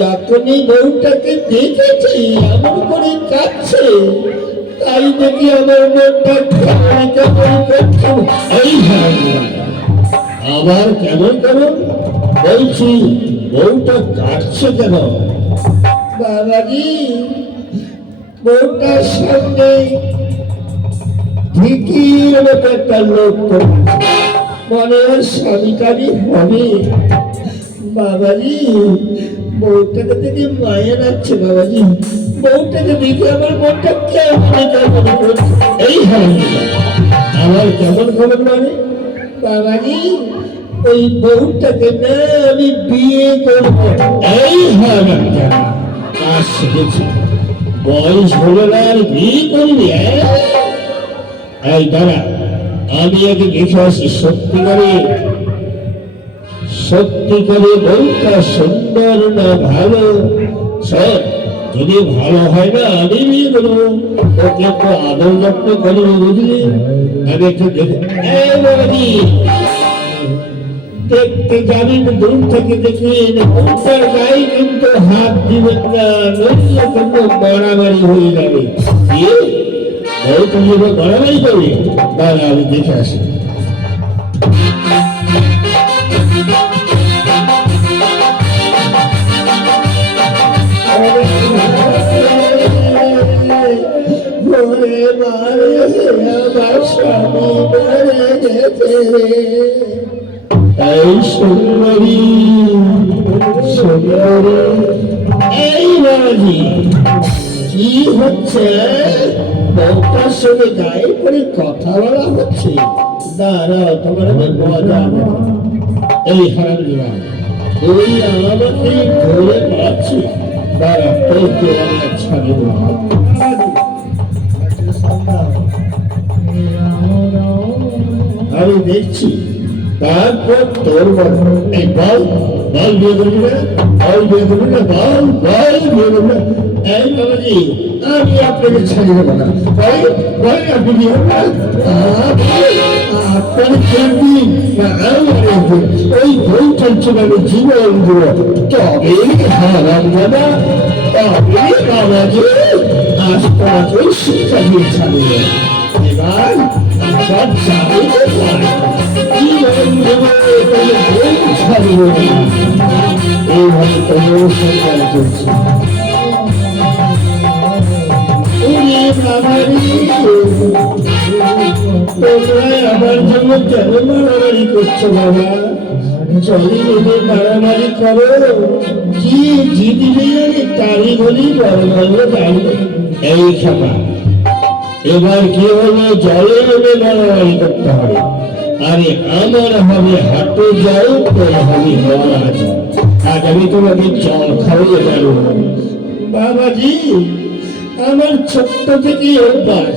যখনই বউটাকে দেখেছি এমন করে কাঁদছে, তাই দেখি আমার মনটা কেমন কেমন করছে। এই আবার কেমন কেমন বলছি, বউটা কাটছে কেন বাবাজি? বউটার সামনে ঠিকই মতো একটা লোক মনে হয় স্বামীকারী হবে বাবাজি। বউটাকে দেখে মায়া লাগছে বাবাজি, বউটাকে দেখে আমার মনটা কেমন কেমন করছে। এই আমার কেমন খবর মানে বাবাজি, ওই বউটাকে না আমি বিয়ে করব। এই কাজ শিখেছি, বয়স হলো না আর বিয়ে করবি? এই দাঁড়া, আমি আগে দেখে আসি সত্যিকারে বউটা সুন্দর না ভালো। সব যদি ভালো হয় না আমি বিয়ে করবো, ওকে একটু আদর যত্ন করবো, বুঝলি? আমি একটু দেখতে যাবেন, দূর থেকে দেখলেন বউটার গায়ে কিন্তু হাত দিবেন না, নইলে কিন্তু বাড়াবাড়ি হয়ে যাবে। বউ তুমি বাড়াবাড়ি করবে, তাহলে আমি দেখে আসি। এই সুন্দরী সুন্দরী, এই বাবাজি কি হচ্ছে? বউটার সঙ্গে গায়ে করে কথা বলা হচ্ছে। দাঁড়াও, তোমার আমি মজা। এই হারাম দিলাম, তুই আমাকে ধরে পাচ্ছি। দাঁড়া, তোকে আমি আচ্ছা দেব। আমি দেখছি, তারপর তোর বল বল বিয়ে করবি না, বল বিয়ে করবি না, বল বিয়ে করবি না। এই বাবাজি, আমি আপনাকে ছাড়ি দেবো না। আপনি বিয়ে করবেন আপনার খেলবি না? ওই বই চলছে আমি জীবন দেব, তবে হারাম দাদা, তবে বাবাজি আজ তোমাকে শিক্ষা দিয়ে ছাড়িয়ে। এবার সব জানিতে পারে এইভাবে তোমার সরকার চলছে। তোমরা আমার জন্য কেন মারামারি করছো বাবা? জলে নেমে মারামারি করো, কি জিতবে তারই বলি বড় বড় জানবে। এই খাবা এবার কি হলো, জলে নেমে মারামারি করতে হবে। আরে আমার হবে হাটে যাও, তোর হবে মহারাজ। আজ আমি তোমাকে জল খাওয়াই পারবো বাবাজি। আমার ছোট্ট থেকে অভ্যাস,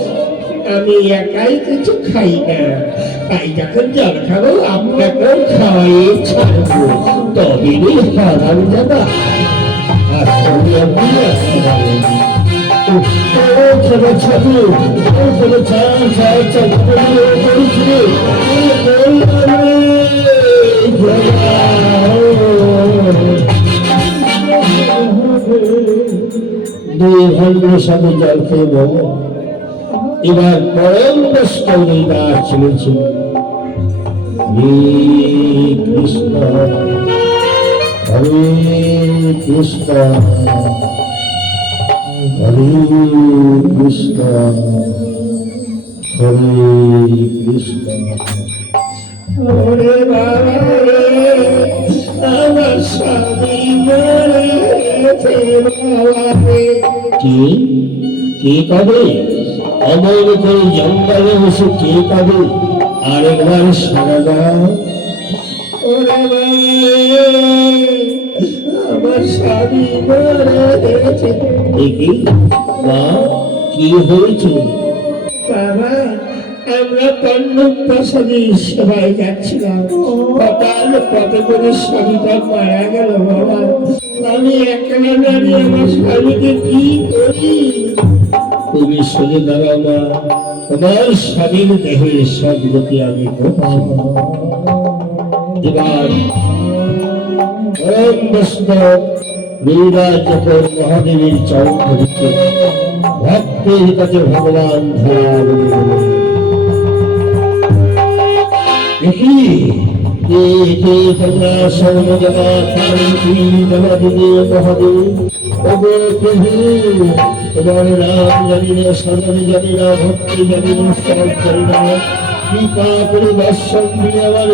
আমি একাই কিছু খাই না, তাই যখন জল খাবো আপনাকেও খাওয়াই ছাড়বো, তবে হারাম যাবা। আর তুমি দুই ঘন্টার সাথে জল খেয়ে বলো। এবার পরম কষ্ট নিবার চলেছে। কৃষ্ণ হরে কৃষ্ণ হরে কৃষ্ণ হরে কৃষ্ণ। ওরে বাবা রে, আমার স্বামী মরে গেছে বাবা রে। কে কবে অমর করে জঙ্গলে বসে কে কবে? আরেকবার সারা দাও। ওরে বাবা, আমার স্বামী মারা গেছে। দেখি মা, কি হয়েছে? বাবা, আমরা পাণ্ডব প্রাসাদে সেবায় যাচ্ছিলাম, কপাল পথে করে স্বামীটা মারা গেল। বাবা, আমি একলা দাঁড়িয়ে আমার স্বামীকে কি করি? তুমি সোজে দাঁড়াও মা, তোমার স্বামীর দেহের সদ্গতি আমি এবার যখন মহাদেবীর চরণ ধরেছে, ভক্তের কাছে ভগবান দেখি তোমরা সর্বজগৎ মহাদেব তোমার নাম জানি না, সদন জানি না, ভক্তি জানি না, সব জানি না, কৃপা করে দর্শন দিয়ে আমার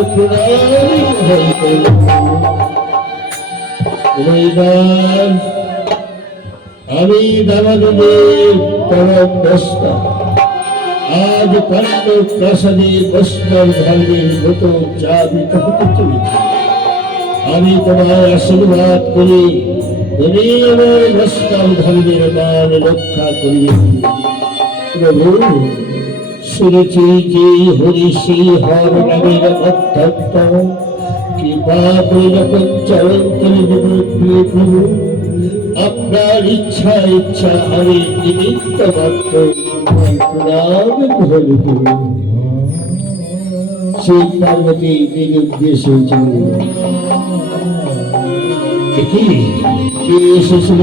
আমি দামাদেবের পরম বস্তা আজ পাণ্ডব প্রাসাদে বৈষ্ণব ধর্মের মতো জাগৃত হতে চলেছি। আমি তোমার আশীর্বাদ করি, তুমি আমার বৈষ্ণব ধর্মের মান রক্ষা করিবে। প্রভু, শুনেছি যে হরি সেই হর নামের অধ্যক্ষ, কৃপা করে যখন চরণ করে দেবে প্রভু, আপনার ইচ্ছা আমি নিমিত্ত মাত্র নাম ধরিব। সেই পার্বতী নির্দেশে দেখি কে এসেছিল।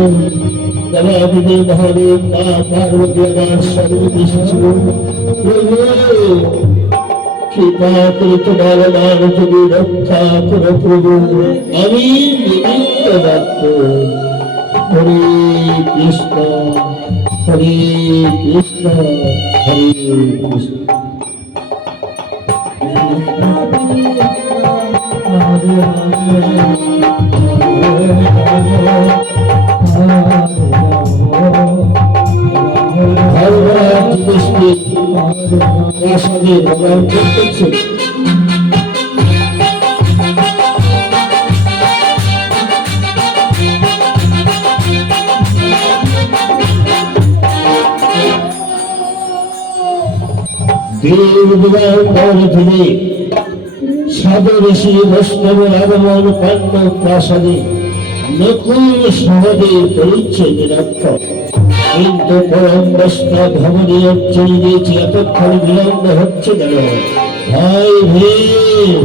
দেবাদিদেব মহাদেব মা পার্বতী আমার সর্বদা এসেছিল। কৃপা করে তোমার মান যদি রক্ষা করো প্রভু, আমি নিমিত্ত মাত্র। হরে কৃষ্ণ, হরে কৃষ্ণ, হরে কৃষ্ণ। ভগবান কৃষ্ণের প্রাসাদে ভগবান করতেছে। সাধু ঋষি বৈষ্ণবের আগমন পাণ্ডব প্রাসাদে নকুল সহদেব পরিচয় নিরক্ষর, কিন্তু পরম বৈষ্ণব ভবনে চলে গিয়েছে। এতক্ষণ বিলম্ব হচ্ছে কেন? ভাই ভীর,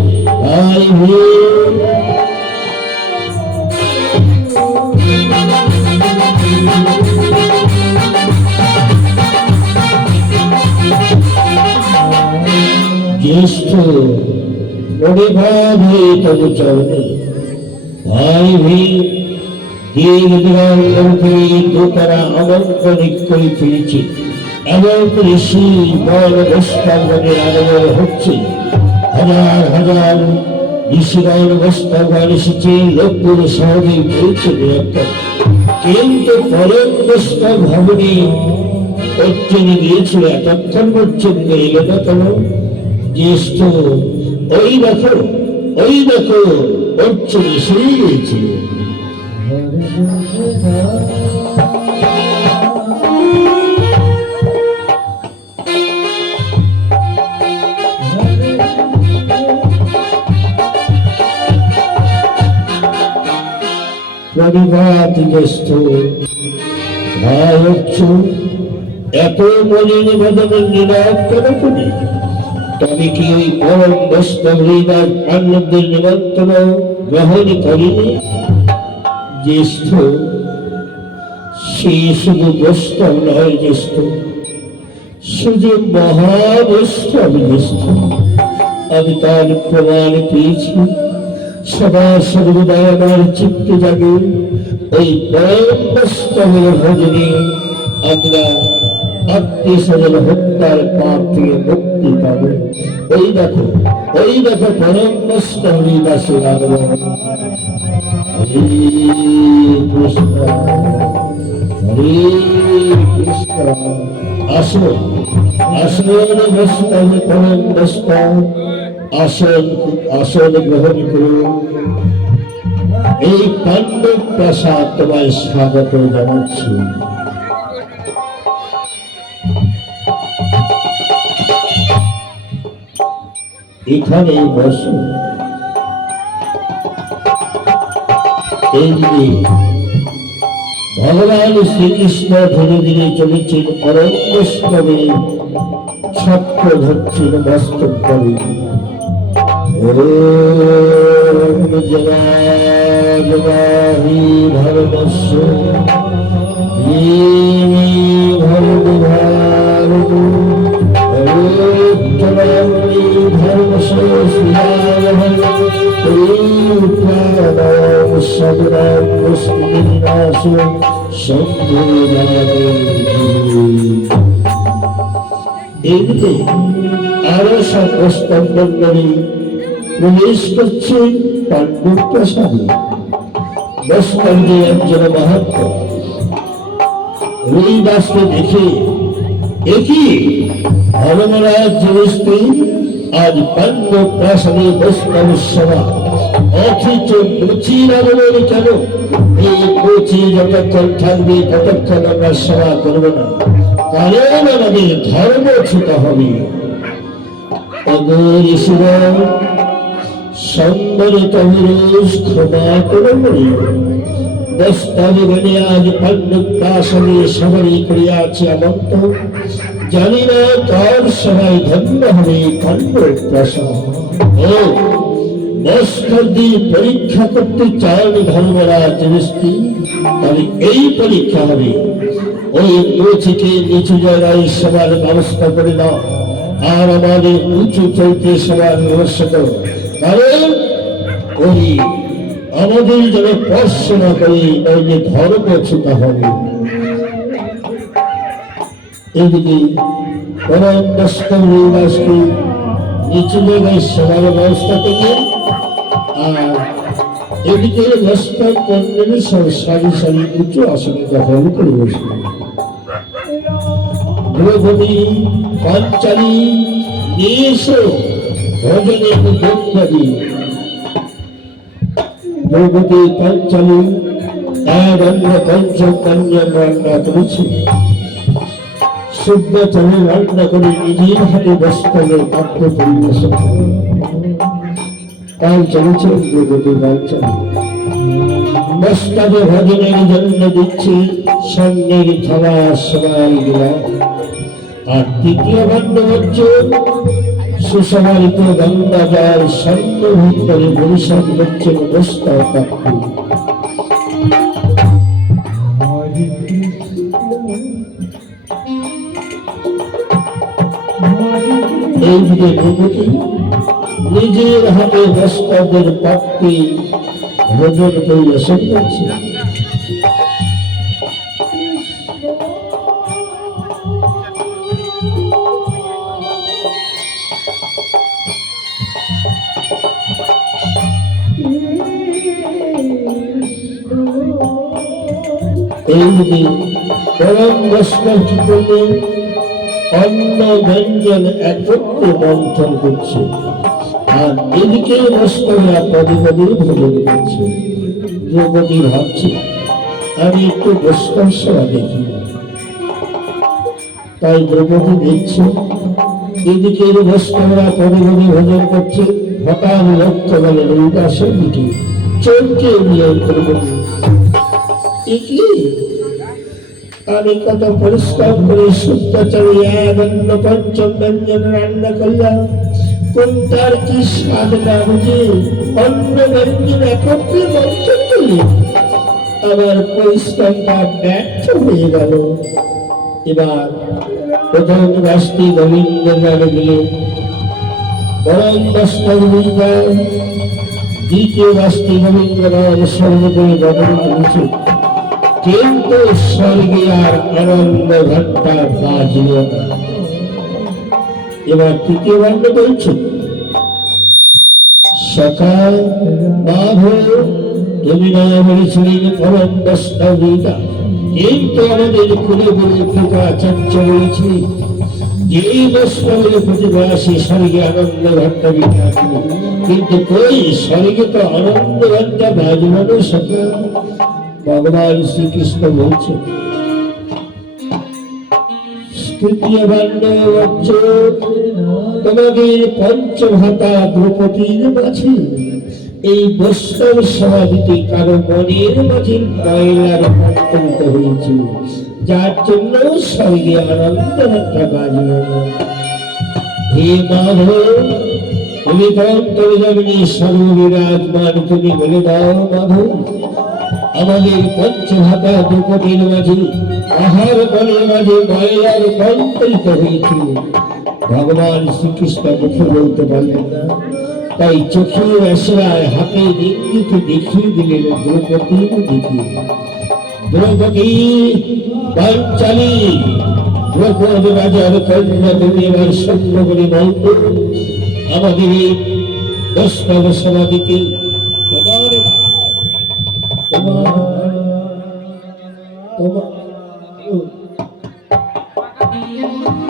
ভাই ভীর, জ্যেষ্ঠ মণিভাব হয়ে তবু চরণে ভাই ভীর দোতারা আমন্ত্রণিক করে ফিরেছে। এমন ঋষি বল বৈষ্ণবগণের আগমন হচ্ছে। হাজার হাজার ঋষিগণ বৈষ্ণবগণ এসেছে। লোকগুলো সহজেই পৌঁছে নিরন্তর, কিন্তু পরম বৈষ্ণব ভবনে অর্জুনে গিয়েছিল। এতক্ষণ পর্যন্ত এলো না কেন? জ্যেষ্ঠ ওই দেখো, ওই দেখো, অর্জুন এসেই গিয়েছিল। প্রণিপাত জ্যেষ্ঠ ভাই অর্জুন, এত মলিন বদনের নীরব কেন তুমি? তবে কি ওই পরম বৈষ্ণব হৃদয় পাণ্ডবদের নিমন্ত্রণ গ্রহণ করিনি? জ্যেষ্ঠ, সে শুধু বৈষ্ণব নয় জ্যেষ্ঠ, শুধু মহাবৈষ্ণব জ্যেষ্ঠ। আমি তার প্রমাণ পেয়েছি। সদা সর্বদা আমার চিত্তে জাগে ওই পরম বৈষ্ণবের ভজনে আমরা আত্মীয় স্বজন হত্যার পাপ থেকে মুক্তি পাব। ওই দেখো, ওই দেখো পরম বৈষ্ণব দাসের আগমন। হরে কৃষ্ণ, হরে কৃষ্ণ। আসো। আসন বৈষ্ণবে পরম বৈষ্ণব আসন আসন গ্রহণ করুন। এই পাণ্ডব প্রাসাদ তোমায় স্বাগত জানাচ্ছি। এখানে বসো। এই দিকে ভগবান শ্রীকৃষ্ণ ধীরে ধীরে চলেছেন পরম বৈষ্ণবে ছত্র ধরছেন মস্তক করে। জগাহি ধর্মস্য এদিকে আরো সমস্ত মন্ডলী প্রবেশ করছে পাণ্ডব প্রাসাদে। বৈষ্ণবদের একজন মাহাত্ম হরিদাসকে দেখে একই ধর্মরাজ যুবস্ত্রী আজ পাণ্ডব প্রাসাদে বৈষ্ণব সভা, অথচ মুচির আগমন কেন? এই মুচি যতক্ষণ থাকবে ততক্ষণ আমরা সেবা করব না, কারণ আমাদের ধর্ম ছুটা হবে। সম্বরিত পুরুষ ক্ষমা করুন। বৈষ্ণবগণে আজ পাণ্ডব প্রাসাদে সবাই করিয়াছে আমন্ত, জানি না কার সবাই ধন্য হবে পাণ্ডব প্রাসাদ। ও বৈষ্ণবদের পরীক্ষা করতে চান ধর্মরাজ যুবস্ত্রী, তাহলে এই পরীক্ষা হবে। ওই মুচিকে নিচু জায়গায় সবার ব্যবস্থা করে দাও, আর আমাদের উঁচু চলতে সবার ব্যবস্থা করো, কারণ ওই আমাদের যেন পড়াশোনা করে তাহলে ধর্ম ছুটা হবে। এদিকে পরম বৈষ্ণব হরিদাসকে নিচু জায়গায় সবার ব্যবস্থা করবে, আর এদিকে বৈষ্ণব মন্ডলী সব সারি সারি উঁচু আসনে দখল করে বসবে। দ্রৌপদী পাঞ্চালী নিয়ে এসো ভজনে গঙ্গাদি। দ্রৌপদী পাঞ্চালী রান্না পঞ্চম কন্যার রান্না করেছে, শুদ্ধ চালে রান্না করে নিজের হাতে বস্ত্রের পাত্র পরিবেশন করে। তাই চলেছে দ্রৌপদী পাঞ্চালী বস্ত্রে ভজনের জন্য দিচ্ছে স্বর্ণের থালা সবাই দিলা। আর তৃতীয় ভাণ্ড হচ্ছে সুসমারিত গঙ্গাজল স্বর্ণ ভিতরে পরিশোধ করছেন বস্ত্র পাত্র। এইদিকে দ্রৌপদী নিজের হাতে বস্ত্রের পাত্রে ভোজন পরিবেশন করছে। এইদিকে পরম বৈষ্ণব কি করলেন? অন্ন ব্যঞ্জন একত্রে মন্থন করছে, আর এদিকে বৈষ্ণবরা পদে পদে ভোজন করছে। দ্রৌপদী ভাবছে আমি একটু বৈষ্ণব সেবা দেখি। তাই দ্রৌপদী দেখছে এদিকে বৈষ্ণবরা পদে পদে ভোজন করছে, হঠাৎ লক্ষ্য গেল হরিদাসের দিকে, চোখকে নিয়ে দ্রৌপদী আমি কত পরিশ্রম করে শুদ্ধ চলিয়া পঞ্চম ব্যঞ্জন রান্না করলাম, কোনটার কি স্বাদ না বুঝে অন্য ব্যঞ্জন একত্রে মন্থন করলে আমার পরিশ্রমটা ব্যর্থ হয়ে গেল। এবার প্রথম রাষ্ট্রী গোবিন্দ গানে দিলে পরম বৈষ্ণব হরিদাস, দ্বিতীয় রাষ্ট্রী গোবিন্দ নাম সর্বদয় গমন করেছে, কিন্তু স্বর্গে আর আনন্দ ঘন্টা বাজল না। এবার তৃতীয় ভাণ্ড বলছে সকাল মাধব তুমি না বলেছিলেন পরম বৈষ্ণব হরিদাস, কিন্তু আমাদের কুলে বলে কৃপাচার্য বলেছি যেই বৈষ্ণবের প্রতিভা সে স্বর্গে আনন্দ ঘন্টা বিখ্যাত, কিন্তু কই স্বর্গে তো আনন্দ ঘন্টা বাজবানো সকা। ভগবান শ্রীকৃষ্ণ বলছে তৃতীয় বাণ্য তোমাদের পঞ্চভাতা দ্রৌপদীর মাঝে এই বৈষ্ণব সমাধিতে কারো মনের মাঝে ময়লার রূপান্তরিত হয়েছে, যার জন্য স্বর্গে আনন্দ ঘন্টা বাজল না। হে মাধব, তুমি তন্তর জমিনী সর্ববিরাজমান, তুমি বলে দাও মাধব আমাদের পঞ্চভাতা দ্রৌপদীর মাঝে আহার বলের মাঝে ময়লার রূপান্তরিত হয়েছে। ভগবান শ্রীকৃষ্ণ মুখে বলতে পারলেন না, তাই চোখের আশ্রয় হাতে ইঙ্গিত দেখিয়ে দিলেন দ্রৌপদীর দিকে। দ্রৌপদী পাঞ্চালী, দ্রৌপদ রাজার কন্যা, তুমি এবার সত্য করে বলতো আমাদের এই বৈষ্ণব সমাধিতে তোমার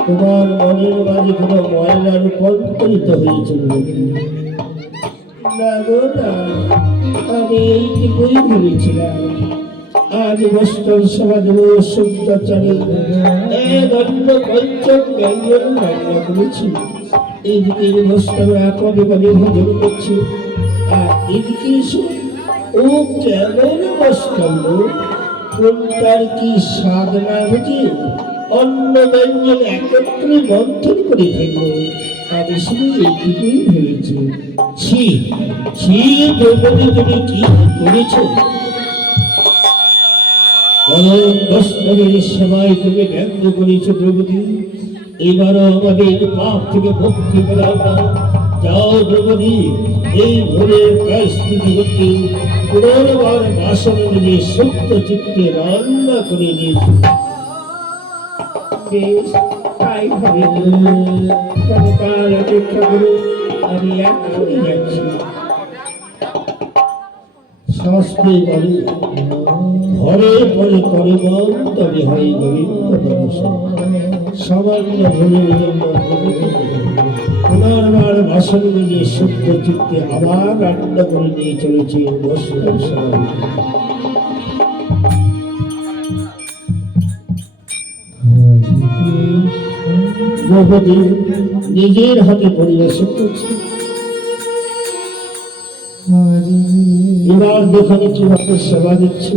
তোমার মনের মাঝে কোনো ময়লা রূপান্তরিত হয়েছিল নাকি? না গো না, আমি এইটুকুই ভেবেছিলাম আজ বৈষ্ণব সমাজে শুদ্ধাচারে এক অন্য পঞ্চম ব্যঞ্জন রান্না করেছি। এদিকে বৈষ্ণবরা পদে পদে ভোজন করছে, আর এদিকে ও কেমন বৈষ্ণব, কোনটার কি সাধনা বুঝি অন্য ব্যঞ্জন একত্রে মন্থন করে ফেলবো। আমি শুধু এইটুকুই ভেবেছি। ছি ছি দ্রৌপদী, তুমি কি করেছ? বৈষ্ণবের সেবায় তুমি ব্যঙ্গ করেছ দ্রৌপদী, এবারও আমাদের পাপ থেকে মুক্তি পেলাম না। যাও দ্রৌপদী, এই ভোরের প্রায়শ্চিত্ত করতে পুনর্বার বাসন নিয়ে সত্য চিত্তে রান্না করে নিয়েছি। বেশ, তাই হবে, কতকাল অপেক্ষা করো, আমি এখনই যাচ্ছি। শাস্ত্রে বলে ঘরে পরে করে মন তবে হয় গোবিন্দ দর্শন। সামান্য ভুলের জন্য পুনর্বার বাসন নিয়ে সত্য চিত্তে আবার রান্না করে নিয়ে চলেছে বৈষ্ণব সমাধি। দ্রৌপদী নিজের হাতে পরিবেশন করছে। এবার দেখুন কিভাবে সেবা দিচ্ছে।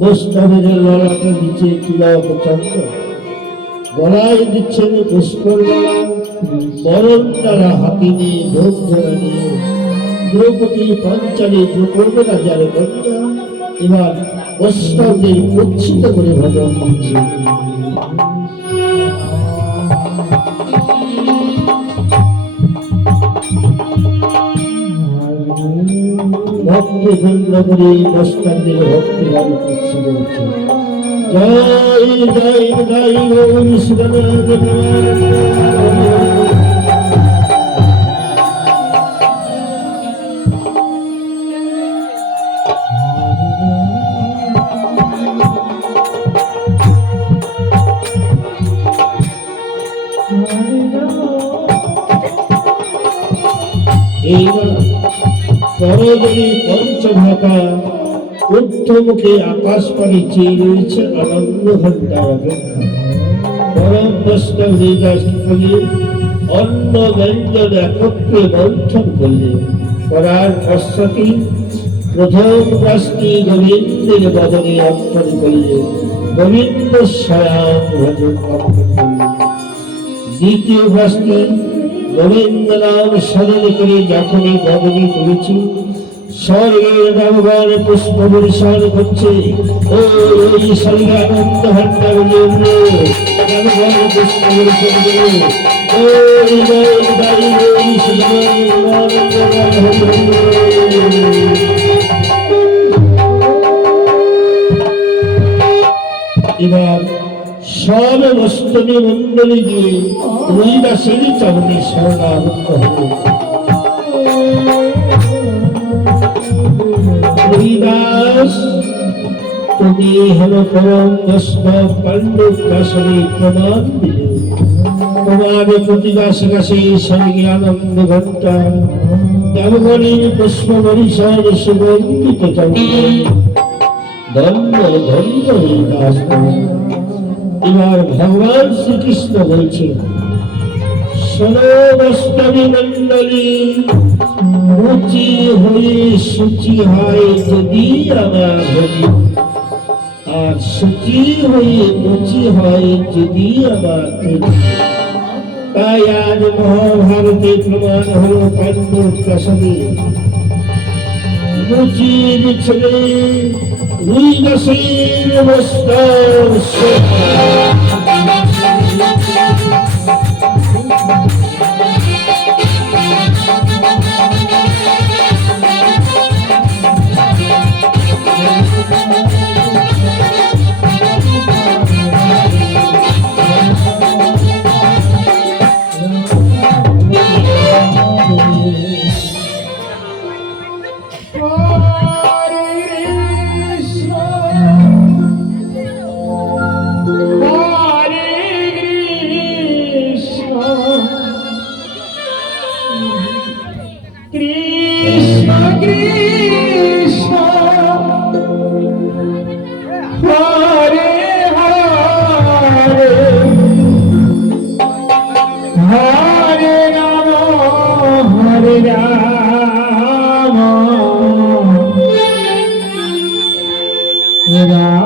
বৈষ্ণবের ললাটের নিচে তিলক চন্দ্র, গলায় দিচ্ছেন পুষ্পর মালা, বরণ দ্বারা হাতে নিয়ে ভোগ ধরে নিয়ে দ্রৌপদী পাঞ্চালী দ্রৌপদ রাজার কন্যা এবার বৈষ্ণবদের উচ্ছিত করে ভজন দিচ্ছে। ভক্তি খণ্ড করে বৈষ্ণবদের ভক্তি ভাবে উচ্ছিত হচ্ছে। জয় জয় জয় গৌরী সুরনাথ। এইবার পরজনী পঞ্চভাতা ঊর্ধ্বমুখে আকাশ পানে চেয়ে রয়েছে আনন্দ ঘন্টার অপেক্ষা। পরম বৈষ্ণব হরিদাস অন্ন ব্যঞ্জন একত্রে মন্থন করলে, করার পশ্চাতে প্রথম গাছটি গোবিন্দের বদনে অর্পণ করলে, গোবিন্দ স্বয়ং ভজন করলেন। দ্বিতীয় গাছটি গোবিন্দ নাম স্মরণ করে যখনই বদনে করেছি, স্বর্গের ভগবান পুষ্প পরিসর করছে। ওই স্বর্গে আনন্দ ঘন্টা বলে উঠল, ভগবান পুষ্প পরিসর করে এবার সব বস্তনী মন্ডলী দিয়ে হরিদাসের চরণে শরণাগত হল। হরিদাস, তুমি হেন পরম বৈষ্ণব পাণ্ডব দাসনে প্রমাণ দিলে, তোমার প্রতিভা শিখাশে সঙ্গে আনন্দ ঘন্টা দেবগণী পুষ্প পরিসর সুগন্ধিত চন্দ্র ধন্য ধন্য এই দাসগণ। এবার ভগবান শ্রীকৃষ্ণ বলছে, শোনো বৈষ্ণবী মণ্ডলী, মুচি হয়ে সূচি হয় যদি আমার হরি, আর সূচি হয়ে মুচি হয় যদি আমার হরি। তাই আজ মহাভারতে প্রমাণ হল পাণ্ডব প্রাসাদে মুচির ছেলে রুই দাসের বস্ত্র Hare